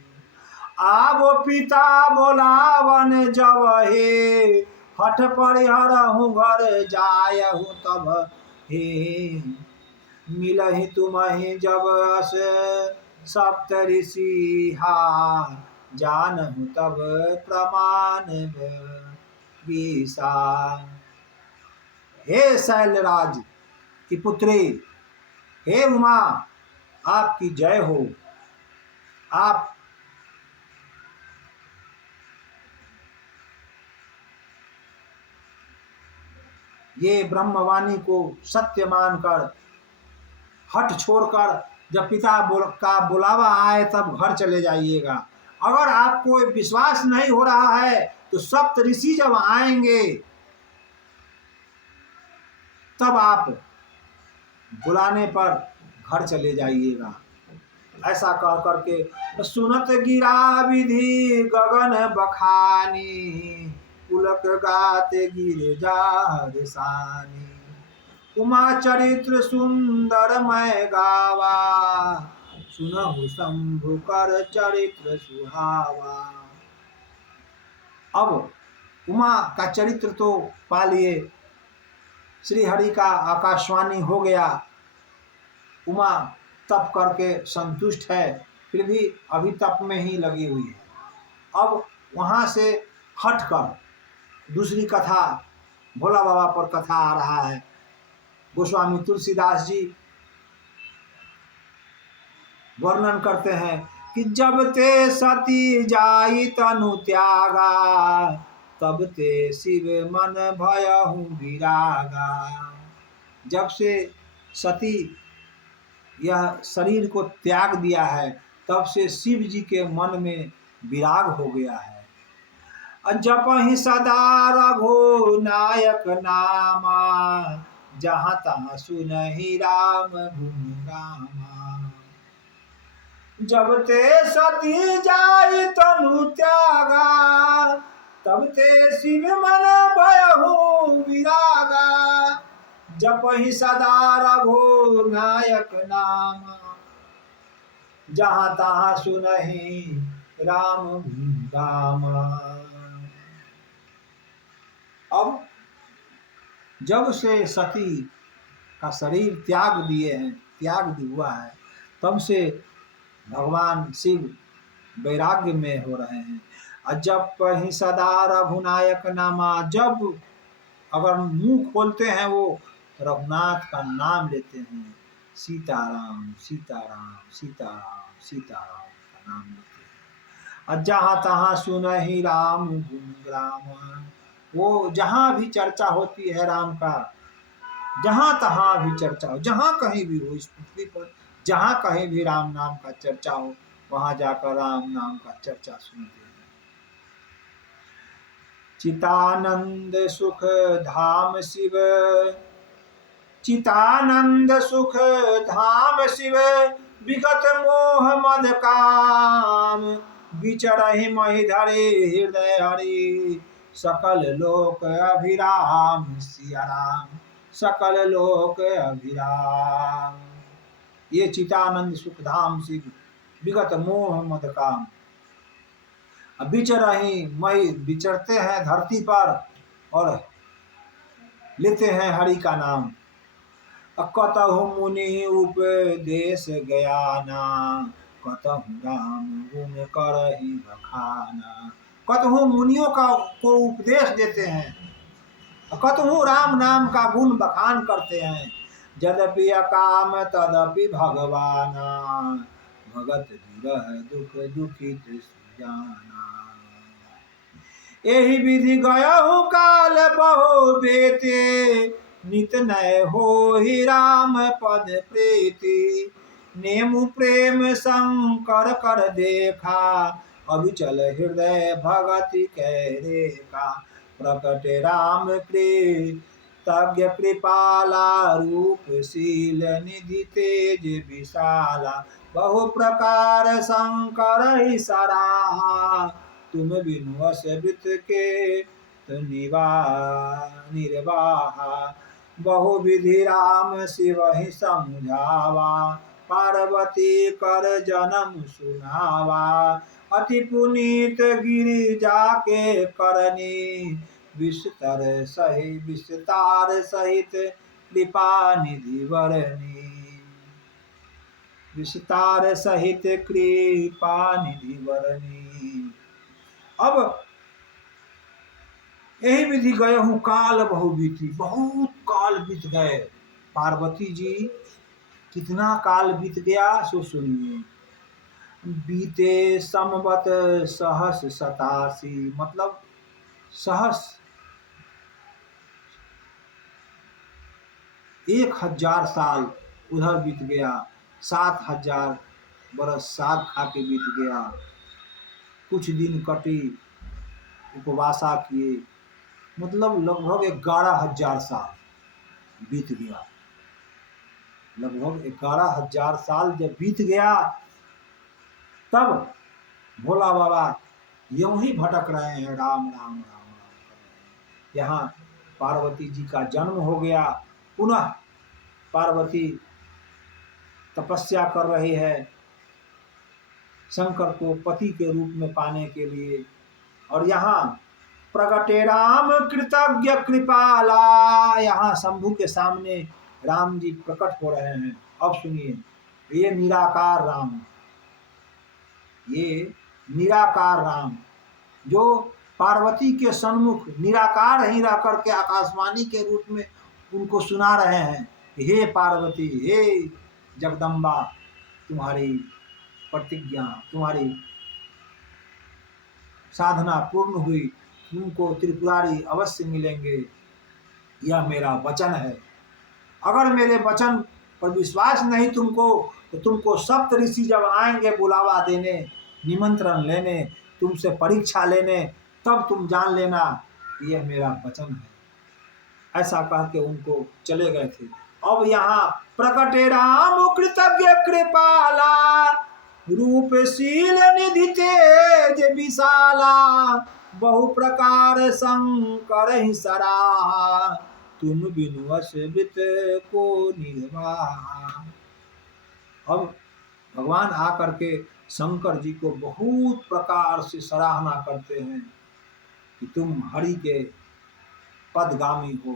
आवो पिता बोलावन जब हे, हठ परिहरहु घर जायहु तब हे। मिलहि तुम्हि जब अस सप्त ऋषि हा, जानहु तब प्रमाण विसा। हे शैलराज की पुत्री, हे उमा, आपकी जय हो। आप ये ब्रह्मवाणी को सत्य मानकर हट छोड़कर जब पिता का बुलावा आए तब घर चले जाइएगा। अगर आपको विश्वास नहीं हो रहा है तो सप्त ऋषि जब आएंगे तब आप बुलाने पर घर चले जाइएगा। ऐसा कह करके सुनत गिरा विधि गगन बखानी, पुलक गाते गिर जारसानी। उमा चरित्र सुंदर मैं गावा, सुनहु शंभु कर चरित्र सुहावा। अब उमा का चरित्र तो पा लिए, श्री हरि का आकाशवाणी हो गया। उमा तप करके संतुष्ट है, फिर भी अभी तप में ही लगी हुई है। अब वहाँ से हटकर दूसरी कथा, भोला बाबा पर कथा आ रहा है। गोस्वामी तुलसीदास जी वर्णन करते हैं कि जब ते सती जाई तनु त्यागा, तब ते शिव मन भयहु विरागा। जब से सती यह शरीर को त्याग दिया है, तब से शिव जी के मन में विराग हो गया है। जपहि सदा रघुनायक नामा, जहाँ तहाँ सुनहि राम गुण गामा। जब ते सती जाई तनु त्यागा, तब ते शिव मन भयहु विरागा। जपहि सदा रघुनायक नामा, जहाँ तहाँ सुनहि राम गुण गामा। अब जब से सती का शरीर त्याग दिए हैं, त्याग हुआ है, तब से भगवान शिव वैराग्य में हो रहे हैं। जब ही सदा रघुनायक नामा, जब अगर मुंह खोलते हैं वो रघुनाथ का नाम लेते हैं, सीताराम सीताराम सीताराम सीताराम का नाम लेते हैं। जहाँ तहाँ सुनहि राम गुण गामा, वो जहाँ भी चर्चा होती है राम का, जहाँ तहाँ भी चर्चा हो, जहाँ कहीं भी हो इस पृथ्वी पर, जहाँ कहीं भी राम नाम का चर्चा हो, वहाँ जाकर राम नाम का चर्चा सुनते हैं। चितानंद सुख धाम शिव, चितानंद सुख धाम शिव, विगत मोह मद काम, विचरहि महि धरे हृदय हरि, सकल लोक अभिराम सिया राम, सकल लोक अभिराम। ये चितानंद सुखधाम शिव, विगत मोह मद काम। विचरहि महि, विचरते हैं धरती पर और लेते हैं हरि का नाम। कतहु मुनि उपदेश ज्ञाना, कतहु राम गुण करहि बखाना। कतहु मुनियों को उपदेश देते हैं, कतहु राम नाम का गुण बखान करते हैं। यद्यपि अकाम तदपि भगवाना, भगत विरह दुख दुखित सुजाना। एहि विधि गयहु काल बहु बेते, नित नय होहि राम पद प्रीति। नेमु प्रेम शंकर कर देखा, अविचल हृदय भगति कै रेखा। प्रकट राम कृतज्ञ कृपाला, रूपशील निधि तेज विशाला। बहु प्रकार शंकर ही सराहा, तुम बिनु अस वृत के निर्वाहा। बहु विधि राम शिव ही समझावा, पार्वती कर जन्म सुनावा। अति पुनीत गिरिजा के करनी, विस्तार सहित कृपा निधि वरनी। विस्तार सहित कृपा निधि वरनी। अब यही विधि गए हूँ काल बहु बीती, बहुत काल बीत गए। पार्वती जी कितना काल बीत गया सो सुनिए। बीते समवत सहस 87, मतलब सहस 1000 साल उधर बीत गया। 7000 बरस साग खा के बीत गया। कुछ दिन कटी, उपवासा किए, मतलब लगभग 11000 साल बीत गया। लगभग 11000 साल जब बीत गया, तब भोला बाबा यूं ही भटक रहे हैं, राम राम राम राम। यहाँ पार्वती जी का जन्म हो गया। पुनः पार्वती तपस्या कर रही है शंकर को पति के रूप में पाने के लिए। और यहाँ प्रगटे राम कृतज्ञ कृपाला, यहाँ शंभु के सामने राम जी प्रकट हो रहे हैं। अब सुनिए, ये निराकार राम, ये निराकार राम, जो पार्वती के सन्मुख निराकार ही रह करके आकाशवाणी के रूप में उनको सुना रहे हैं, हे पार्वती, हे जगदम्बा, तुम्हारी प्रतिज्ञा, तुम्हारी साधना पूर्ण हुई, तुमको त्रिपुरारी अवश्य मिलेंगे, यह मेरा वचन है। अगर मेरे वचन पर विश्वास नहीं तुमको, तो तुमको सप्त ऋषि जब आएंगे बुलावा देने, निमंत्रण लेने, तुमसे परीक्षा लेने, तब तुम जान लेना कि यह मेरा वचन है। ऐसा कह के उनको चले गए थे। अब यहाँ प्रकटे राम कृतज्ञ कृपाला, रूपशील निधि तेज विशाला, बहु प्रकार शंकर ही सराहा, तुम बिनु अश्रित को निर्वाहा। अब भगवान आकर के शंकर जी को बहुत प्रकार से सराहना करते हैं कि तुम हरि के पदगामी हो,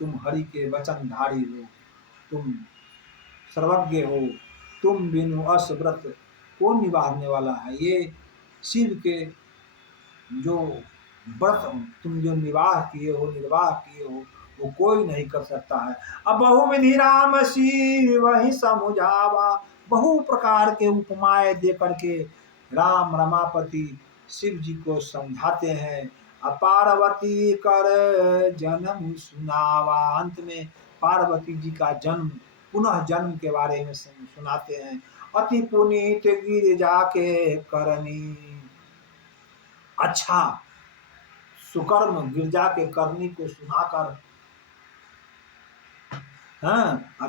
तुम हरि के वचनधारी हो, तुम सर्वज्ञ हो, तुम बिनु अस व्रत कौन निभाने वाला है। ये शिव के जो व्रत तुम जो निर्वाह किए हो वो कोई नहीं कर सकता है। अब बहुविधि राम शिव वही समुझावा, बहु प्रकार के उपमाएं दे करके राम रमापति शिव जी को समझाते हैं। पार्वती कर जन्म सुनावा, अंत में पार्वती जी का जन्म, पुनः जन्म के बारे में सुनाते हैं। अति पुनीत गिरिजा के करनी, अच्छा सुकर्म गिरजा के करनी को सुनाकर,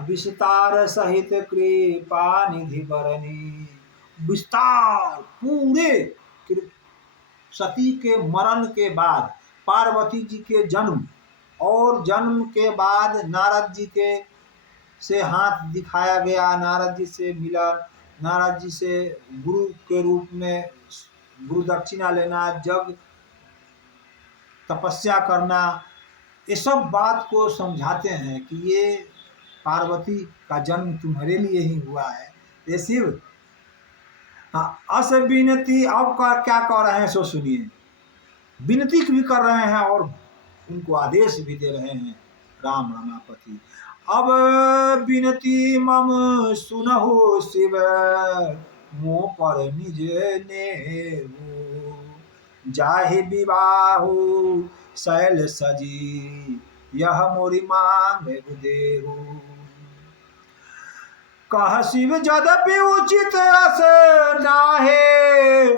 विस्तार सहित कृपा निधि बरनी, विस्तार पूरे सती के मरण के बाद पार्वती जी के जन्म, और जन्म के बाद नारद जी के से हाथ दिखाया गया, नारद जी से मिलन, नारद जी से गुरु के रूप में गुरु दक्षिणा लेना, जग तपस्या करना, ये सब बात को समझाते हैं कि ये पार्वती का जन्म तुम्हारे लिए ही हुआ है। ये शिव अस विनती, अब क्या कह रहे हैं सो सुनिए, विनती भी कर रहे हैं और उनको आदेश भी दे रहे हैं राम रमापति। अब विनती मम सुनहु शिव, मोह पर निज ने जाहि विवाहु शैल सजी, यह मोरी मांग देहु। कह शिव यद्यपि उचित अस नाहे,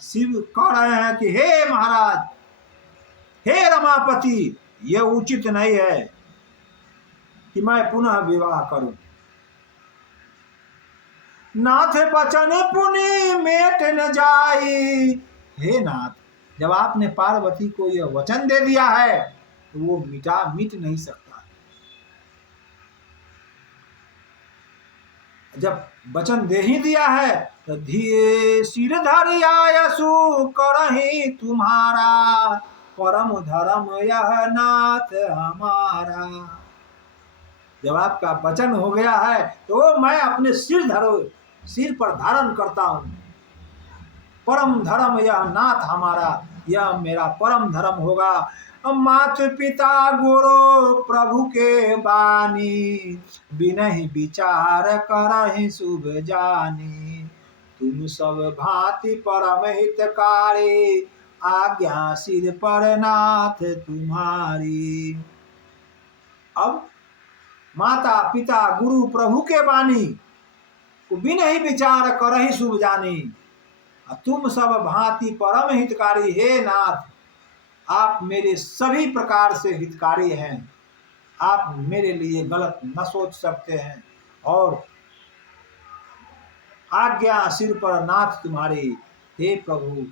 शिव कह रहे हैं कि हे महाराज, हे रमापति, यह उचित नहीं है कि मैं पुनः विवाह करूं। नाथ बचन पुनि मेट न जाई, हे नाथ, जब आपने पार्वती को यह वचन दे दिया है तो वो मिट नहीं सकता। जब वचन दे ही दिया है तो धीरे सिर धरि आयसु करहि तुम्हारा, परम धर्म यह नाथ हमारा। जब आपका वचन हो गया है तो मैं अपने सिर पर धारण करता हूं। परम धर्म यह नाथ हमारा, यह मेरा परम धर्म होगा। मात पिता गुरु प्रभु के बानी, बिनहि विचार करहि शुभ जानी, तुम सब भांति परम हितकारी, आज्ञा सिर पर नाथ तुम्हारी। अब माता पिता गुरु प्रभु के बानी, बिनहि विचार करहि शुभ जानी, तुम सब भांति परम हितकारी, हे नाथ, आप मेरे सभी प्रकार से हितकारी हैं, आप मेरे लिए गलत न सोच सकते हैं। और आज्ञा सिर पर नाथ तुम्हारी, हे प्रभु,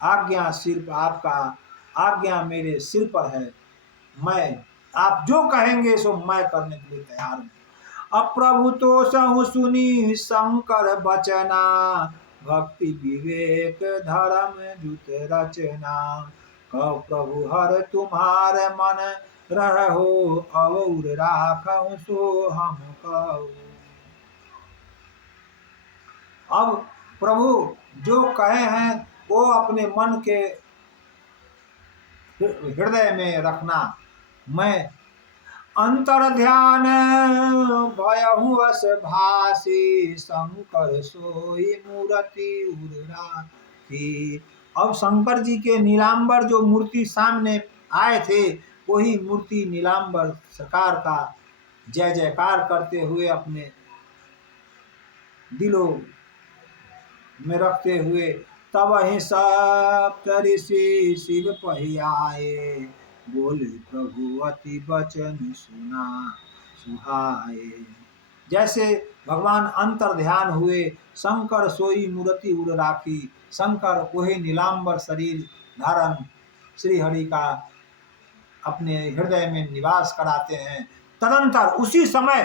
आज्ञा सिर पर आपका, आज्ञा मेरे सिर पर है, मैं आप जो कहेंगे सो मैं करने के लिए तैयार हूं। अब प्रभु तो सहु सुनी शंकर बचना, भक्ति विवेक धर्म जुत रचना, कहो प्रभु हर तुम्हार मन रहो, और राखहु सो हम कहू। अब प्रभु जो कहे हैं वो अपने मन के हृदय में रखना। मैं अंतर ध्यान भयहु अस भासी, शंकर सोई मूर्ति उर्रासी। अब शंकर जी के नीलांबर जो मूर्ति सामने आए थे, वही मूर्ति नीलांबर सरकार का जय जयकार करते हुए अपने दिलों में रखते हुए, तब ही सप्त ऋषि शिव पहियाए, बोले प्रभु अति वचन सुना सुहाए। जैसे भगवान अंतर ध्यान हुए, शंकर सोई मूर्ति उड़ राखी, शंकर वही नीलांबर शरीर धारण श्री हरि का अपने हृदय में निवास कराते हैं। तदंतर उसी समय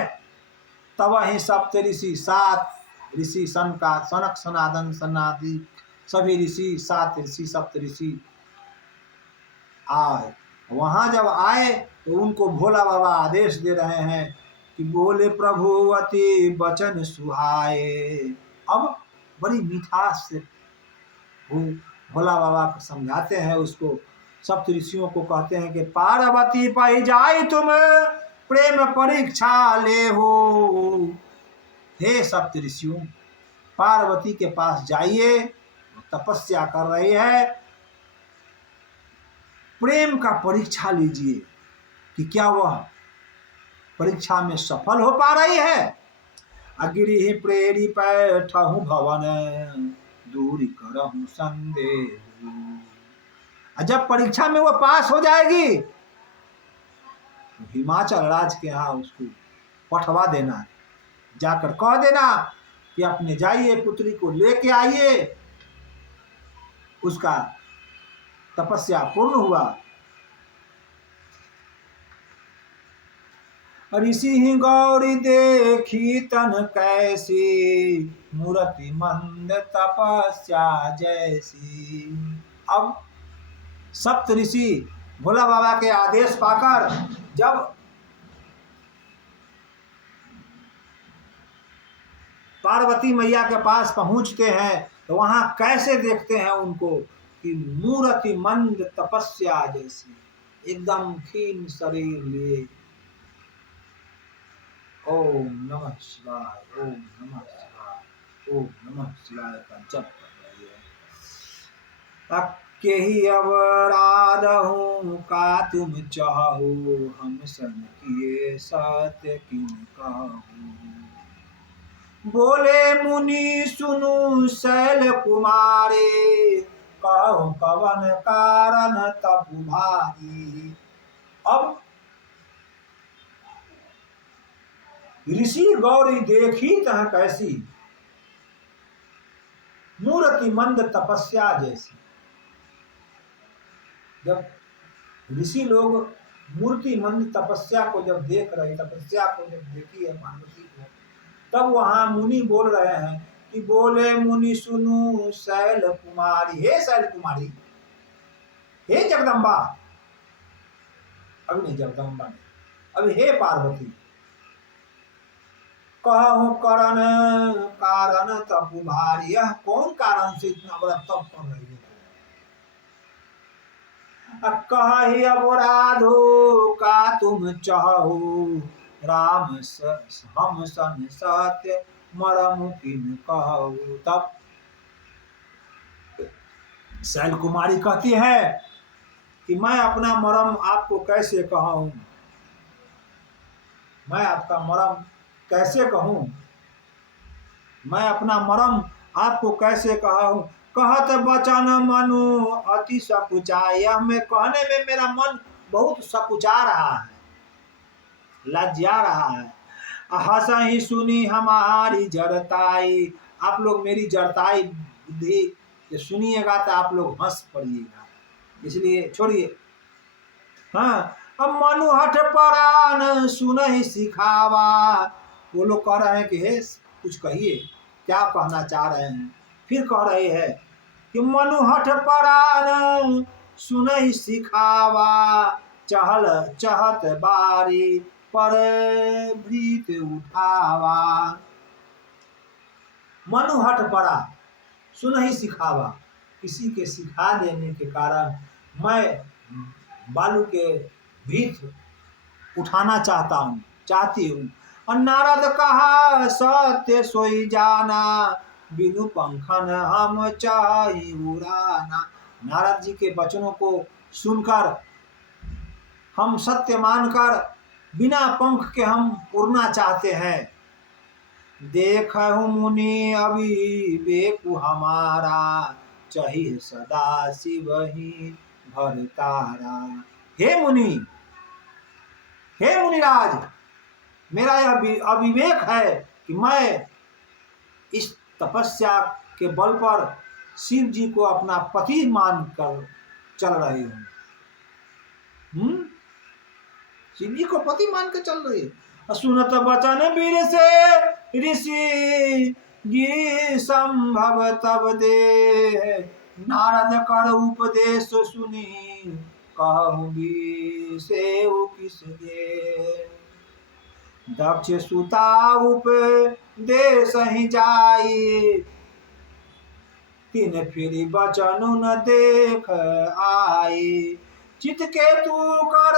तब ही सप्त ऋषि, 7 ऋषि सन का सनक सनातन सनादि सभी ऋषि, 7 ऋषि सप्त ऋषि आए। वहां जब आए तो उनको भोला बाबा आदेश दे रहे हैं कि बोले प्रभु अति वचन सुहाए। अब बड़ी मिठास से भोला बाबा को समझाते हैं, उसको सप्त ऋषियों को कहते हैं कि पार्वती पहि जाई तुम प्रेम परीक्षा ले हो। हे सप्त ऋषियों, पार्वती के पास जाइए, तपस्या कर रही है, प्रेम का परीक्षा लीजिए कि क्या वह परीक्षा में सफल हो पा रही है। अगिरि प्रेरी पैठहु भवन, दूरी करहु संदेह। जब परीक्षा में वो पास हो जाएगी तो हिमाचल राज के यहाँ उसको पठवा देना, जाकर कह देना कि अपने जाइए पुत्री को लेके आइए, उसका तपस्या पूर्ण हुआ। ऋषि ही गौरी देखी तन कैसी, मूर्ति मंद तपस्या जैसी। अब सप्त ऋषि भोला बाबा के आदेश पाकर जब पार्वती मैया के पास पहुंचते हैं तो वहां कैसे देखते हैं उनको कि मूर्ति मंद तपस्या जैसी, एकदम क्षीण शरीर लिए। ओम नमः शिवाय, ओम नमः शिवाय, ओम नमः शिवाय का जप कर रही है। के ही अवराध हूँ का तुम चाहो, हम सन किए सत्य किन कहूँ। बोले मुनि सुनु शैल कुमारे, कहो कवन कारण तप भारी। अब ऋषि गौरी देखी तह कैसी, मूर्ति मंद तपस्या जैसी। जब ऋषि लोग मूर्ति मंद तपस्या को जब देख रहे, तपस्या को जब देखी है पार्वती को, तब वहां मुनि बोल रहे हैं कि बोले मुनि सुनु शैल कुमारी। हे शैल कुमारी, हे जगदम्बा, अभी नहीं जगदम्बा नहीं, अभी हे पार्वती, कहूँ करण कारण तप भारी। यह कौन कारण से इतना बड़ा तप कर रही है? कही अपराधो का तुम चाहो, राम हम सन सत्य मरम किन कहू। तब शैल कुमारी कहती है कि मैं अपना मरम आपको कैसे कहूँ, मैं आपका मरम कैसे कहूँ, मैं अपना मरम आपको कैसे कहूँ। कहत बचन मनु अति सकुचाय। यह मैं कहने में मेरा मन बहुत सकुचा रहा है, लज्जा रहा है। हंसहि सुनी हमारी जड़ताई। आप लोग मेरी जड़ताई बुद्धि सुनिएगा तो आप लोग हंस पड़िएगा, इसलिए छोड़िए। हाँ, अब मनु हठ परान सुनहि सिखावा। वो लोग कह रहे हैं कि हे कुछ कहिए, क्या कहना चाह रहे हैं। फिर कह रहे हैं कि मनु हठ परान सुनहि सिखावा, चहल चहत बारी पर भीत उठावा। मनु हठ परा सुनहि सिखावा, किसी के सिखा देने के कारण मैं बालू के भीत उठाना चाहती हूँ। और नारद कहा सत्य सोई जाना, बिनु पंखन हम चाहि उड़ाना। नारद जी के वचनों को सुनकर हम सत्य मानकर बिना पंख के हम उड़ना चाहते हैं। देखहु मुनि अविवेकु हमारा, चाहिए सदा शिव ही भरतारा। हे मुनिराज, मेरा यह अविवेक है कि मैं इस तपस्या के बल पर शिव जी को अपना पति मानकर चल रही हूँ। शिव जी को पति मान के चल रही है। सुनत वचन वीर से ऋषि गिरि संभव तब दे, नारद कर उपदेश सुनी कहूँ भी से किस दे। दक्ष सुता उपदेश ही जाई, तीन फिर बचन न देख आई। चित के तू कर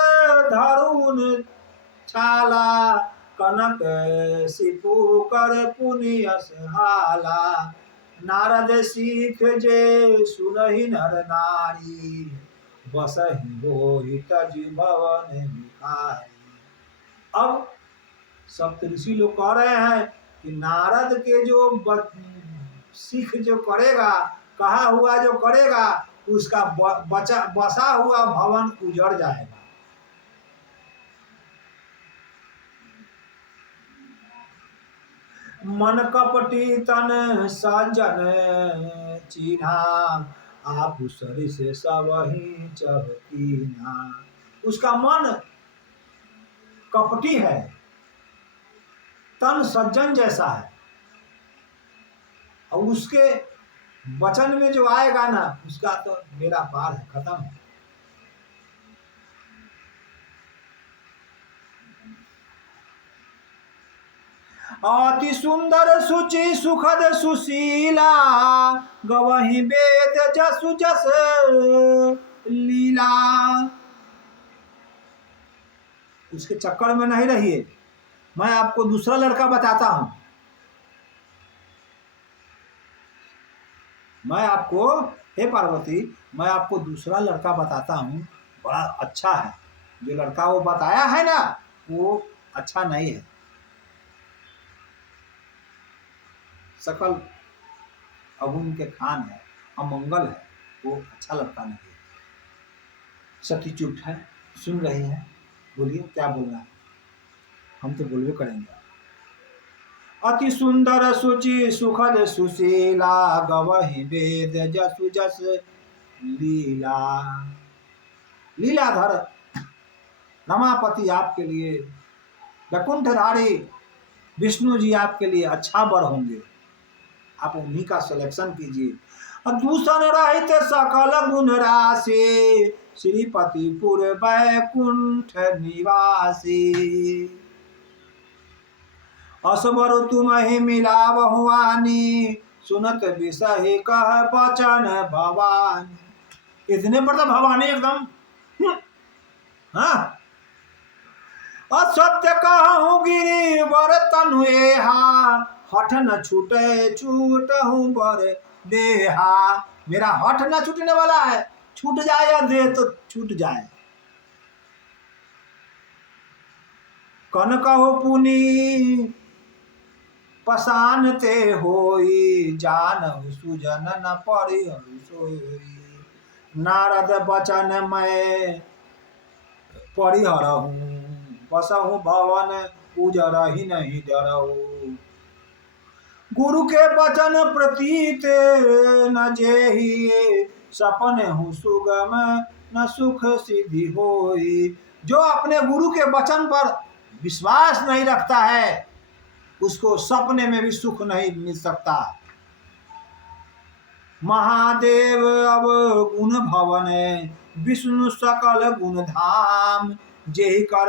धरुन छाला, कनक सिपु कर पुनियस हाला। नारद सीख जे सुनहि नर नारी, बसहि होहि तज भवन भिखारी। अब सप्तऋषि लोग कह रहे हैं कि नारद के जो सीख जो करेगा, कहा हुआ जो करेगा, उसका बसा हुआ भवन उजड़ जाएगा। मन कपटी तन सज्जन चीन्हा, आप सरी से सबही चहकीना। उसका मन कपटी है, तन सज्जन जैसा है, और उसके वचन में जो आएगा ना, उसका तो मेरा पार है, खत्म है। अति सुंदर सुचि सुखद सुशीला, गवही वेद जसु जस लीला। उसके चक्कर में नहीं रहिए, मैं आपको दूसरा लड़का बताता हूं। मैं आपको, हे पार्वती, मैं आपको दूसरा लड़का बताता हूं, बड़ा अच्छा है। जो लड़का वो बताया है ना, वो अच्छा नहीं है, सकल अवुन के खान है, अमंगल है, वो अच्छा लड़का नहीं है। सती चुप है, सुन रही है, बोलिए क्या बोलना है, हम तो बोलवे करेंगे। अति सुंदर सुचि सुखद सुशीला, गवहि वेद जसु जस लीला। लीलाधर रमापति आपके लिए, वैकुंठधारी विष्णु जी आपके लिए अच्छा वर होंगे, आप उन्हीं का सिलेक्शन कीजिए। दूषण रहित सकल गुण राशि, श्रीपतिपुर वैकुंठ निवासी। असबर तुम ही मिलावहु वानी, सुनत विषय कह बचन भवानी। इतने पर तो भवानी एकदम हाँ। असत्य कहूँ गिरी वर तनु एहा, हठ न छूटे छूटहूँ बर देहा। मेरा हठ न छूटने वाला है, छूट जाए या दे तो छूट जाए। कन कहो पुनी पसानते होई, जानहु सुजन न परि सोई। नारद बचन मैं परिहरहूँ, बसहु भवन उजरहि नहीं डरहु। गुरु के वचन प्रतीत न जेहि, सपन हूँ सुगम न सुख सिद्धि होई। जो अपने गुरु के वचन पर विश्वास नहीं रखता है, उसको सपने में भी सुख नहीं मिल सकता। महादेव अब गुण भवन, विष्णु सकल गुण धाम, जेहि कर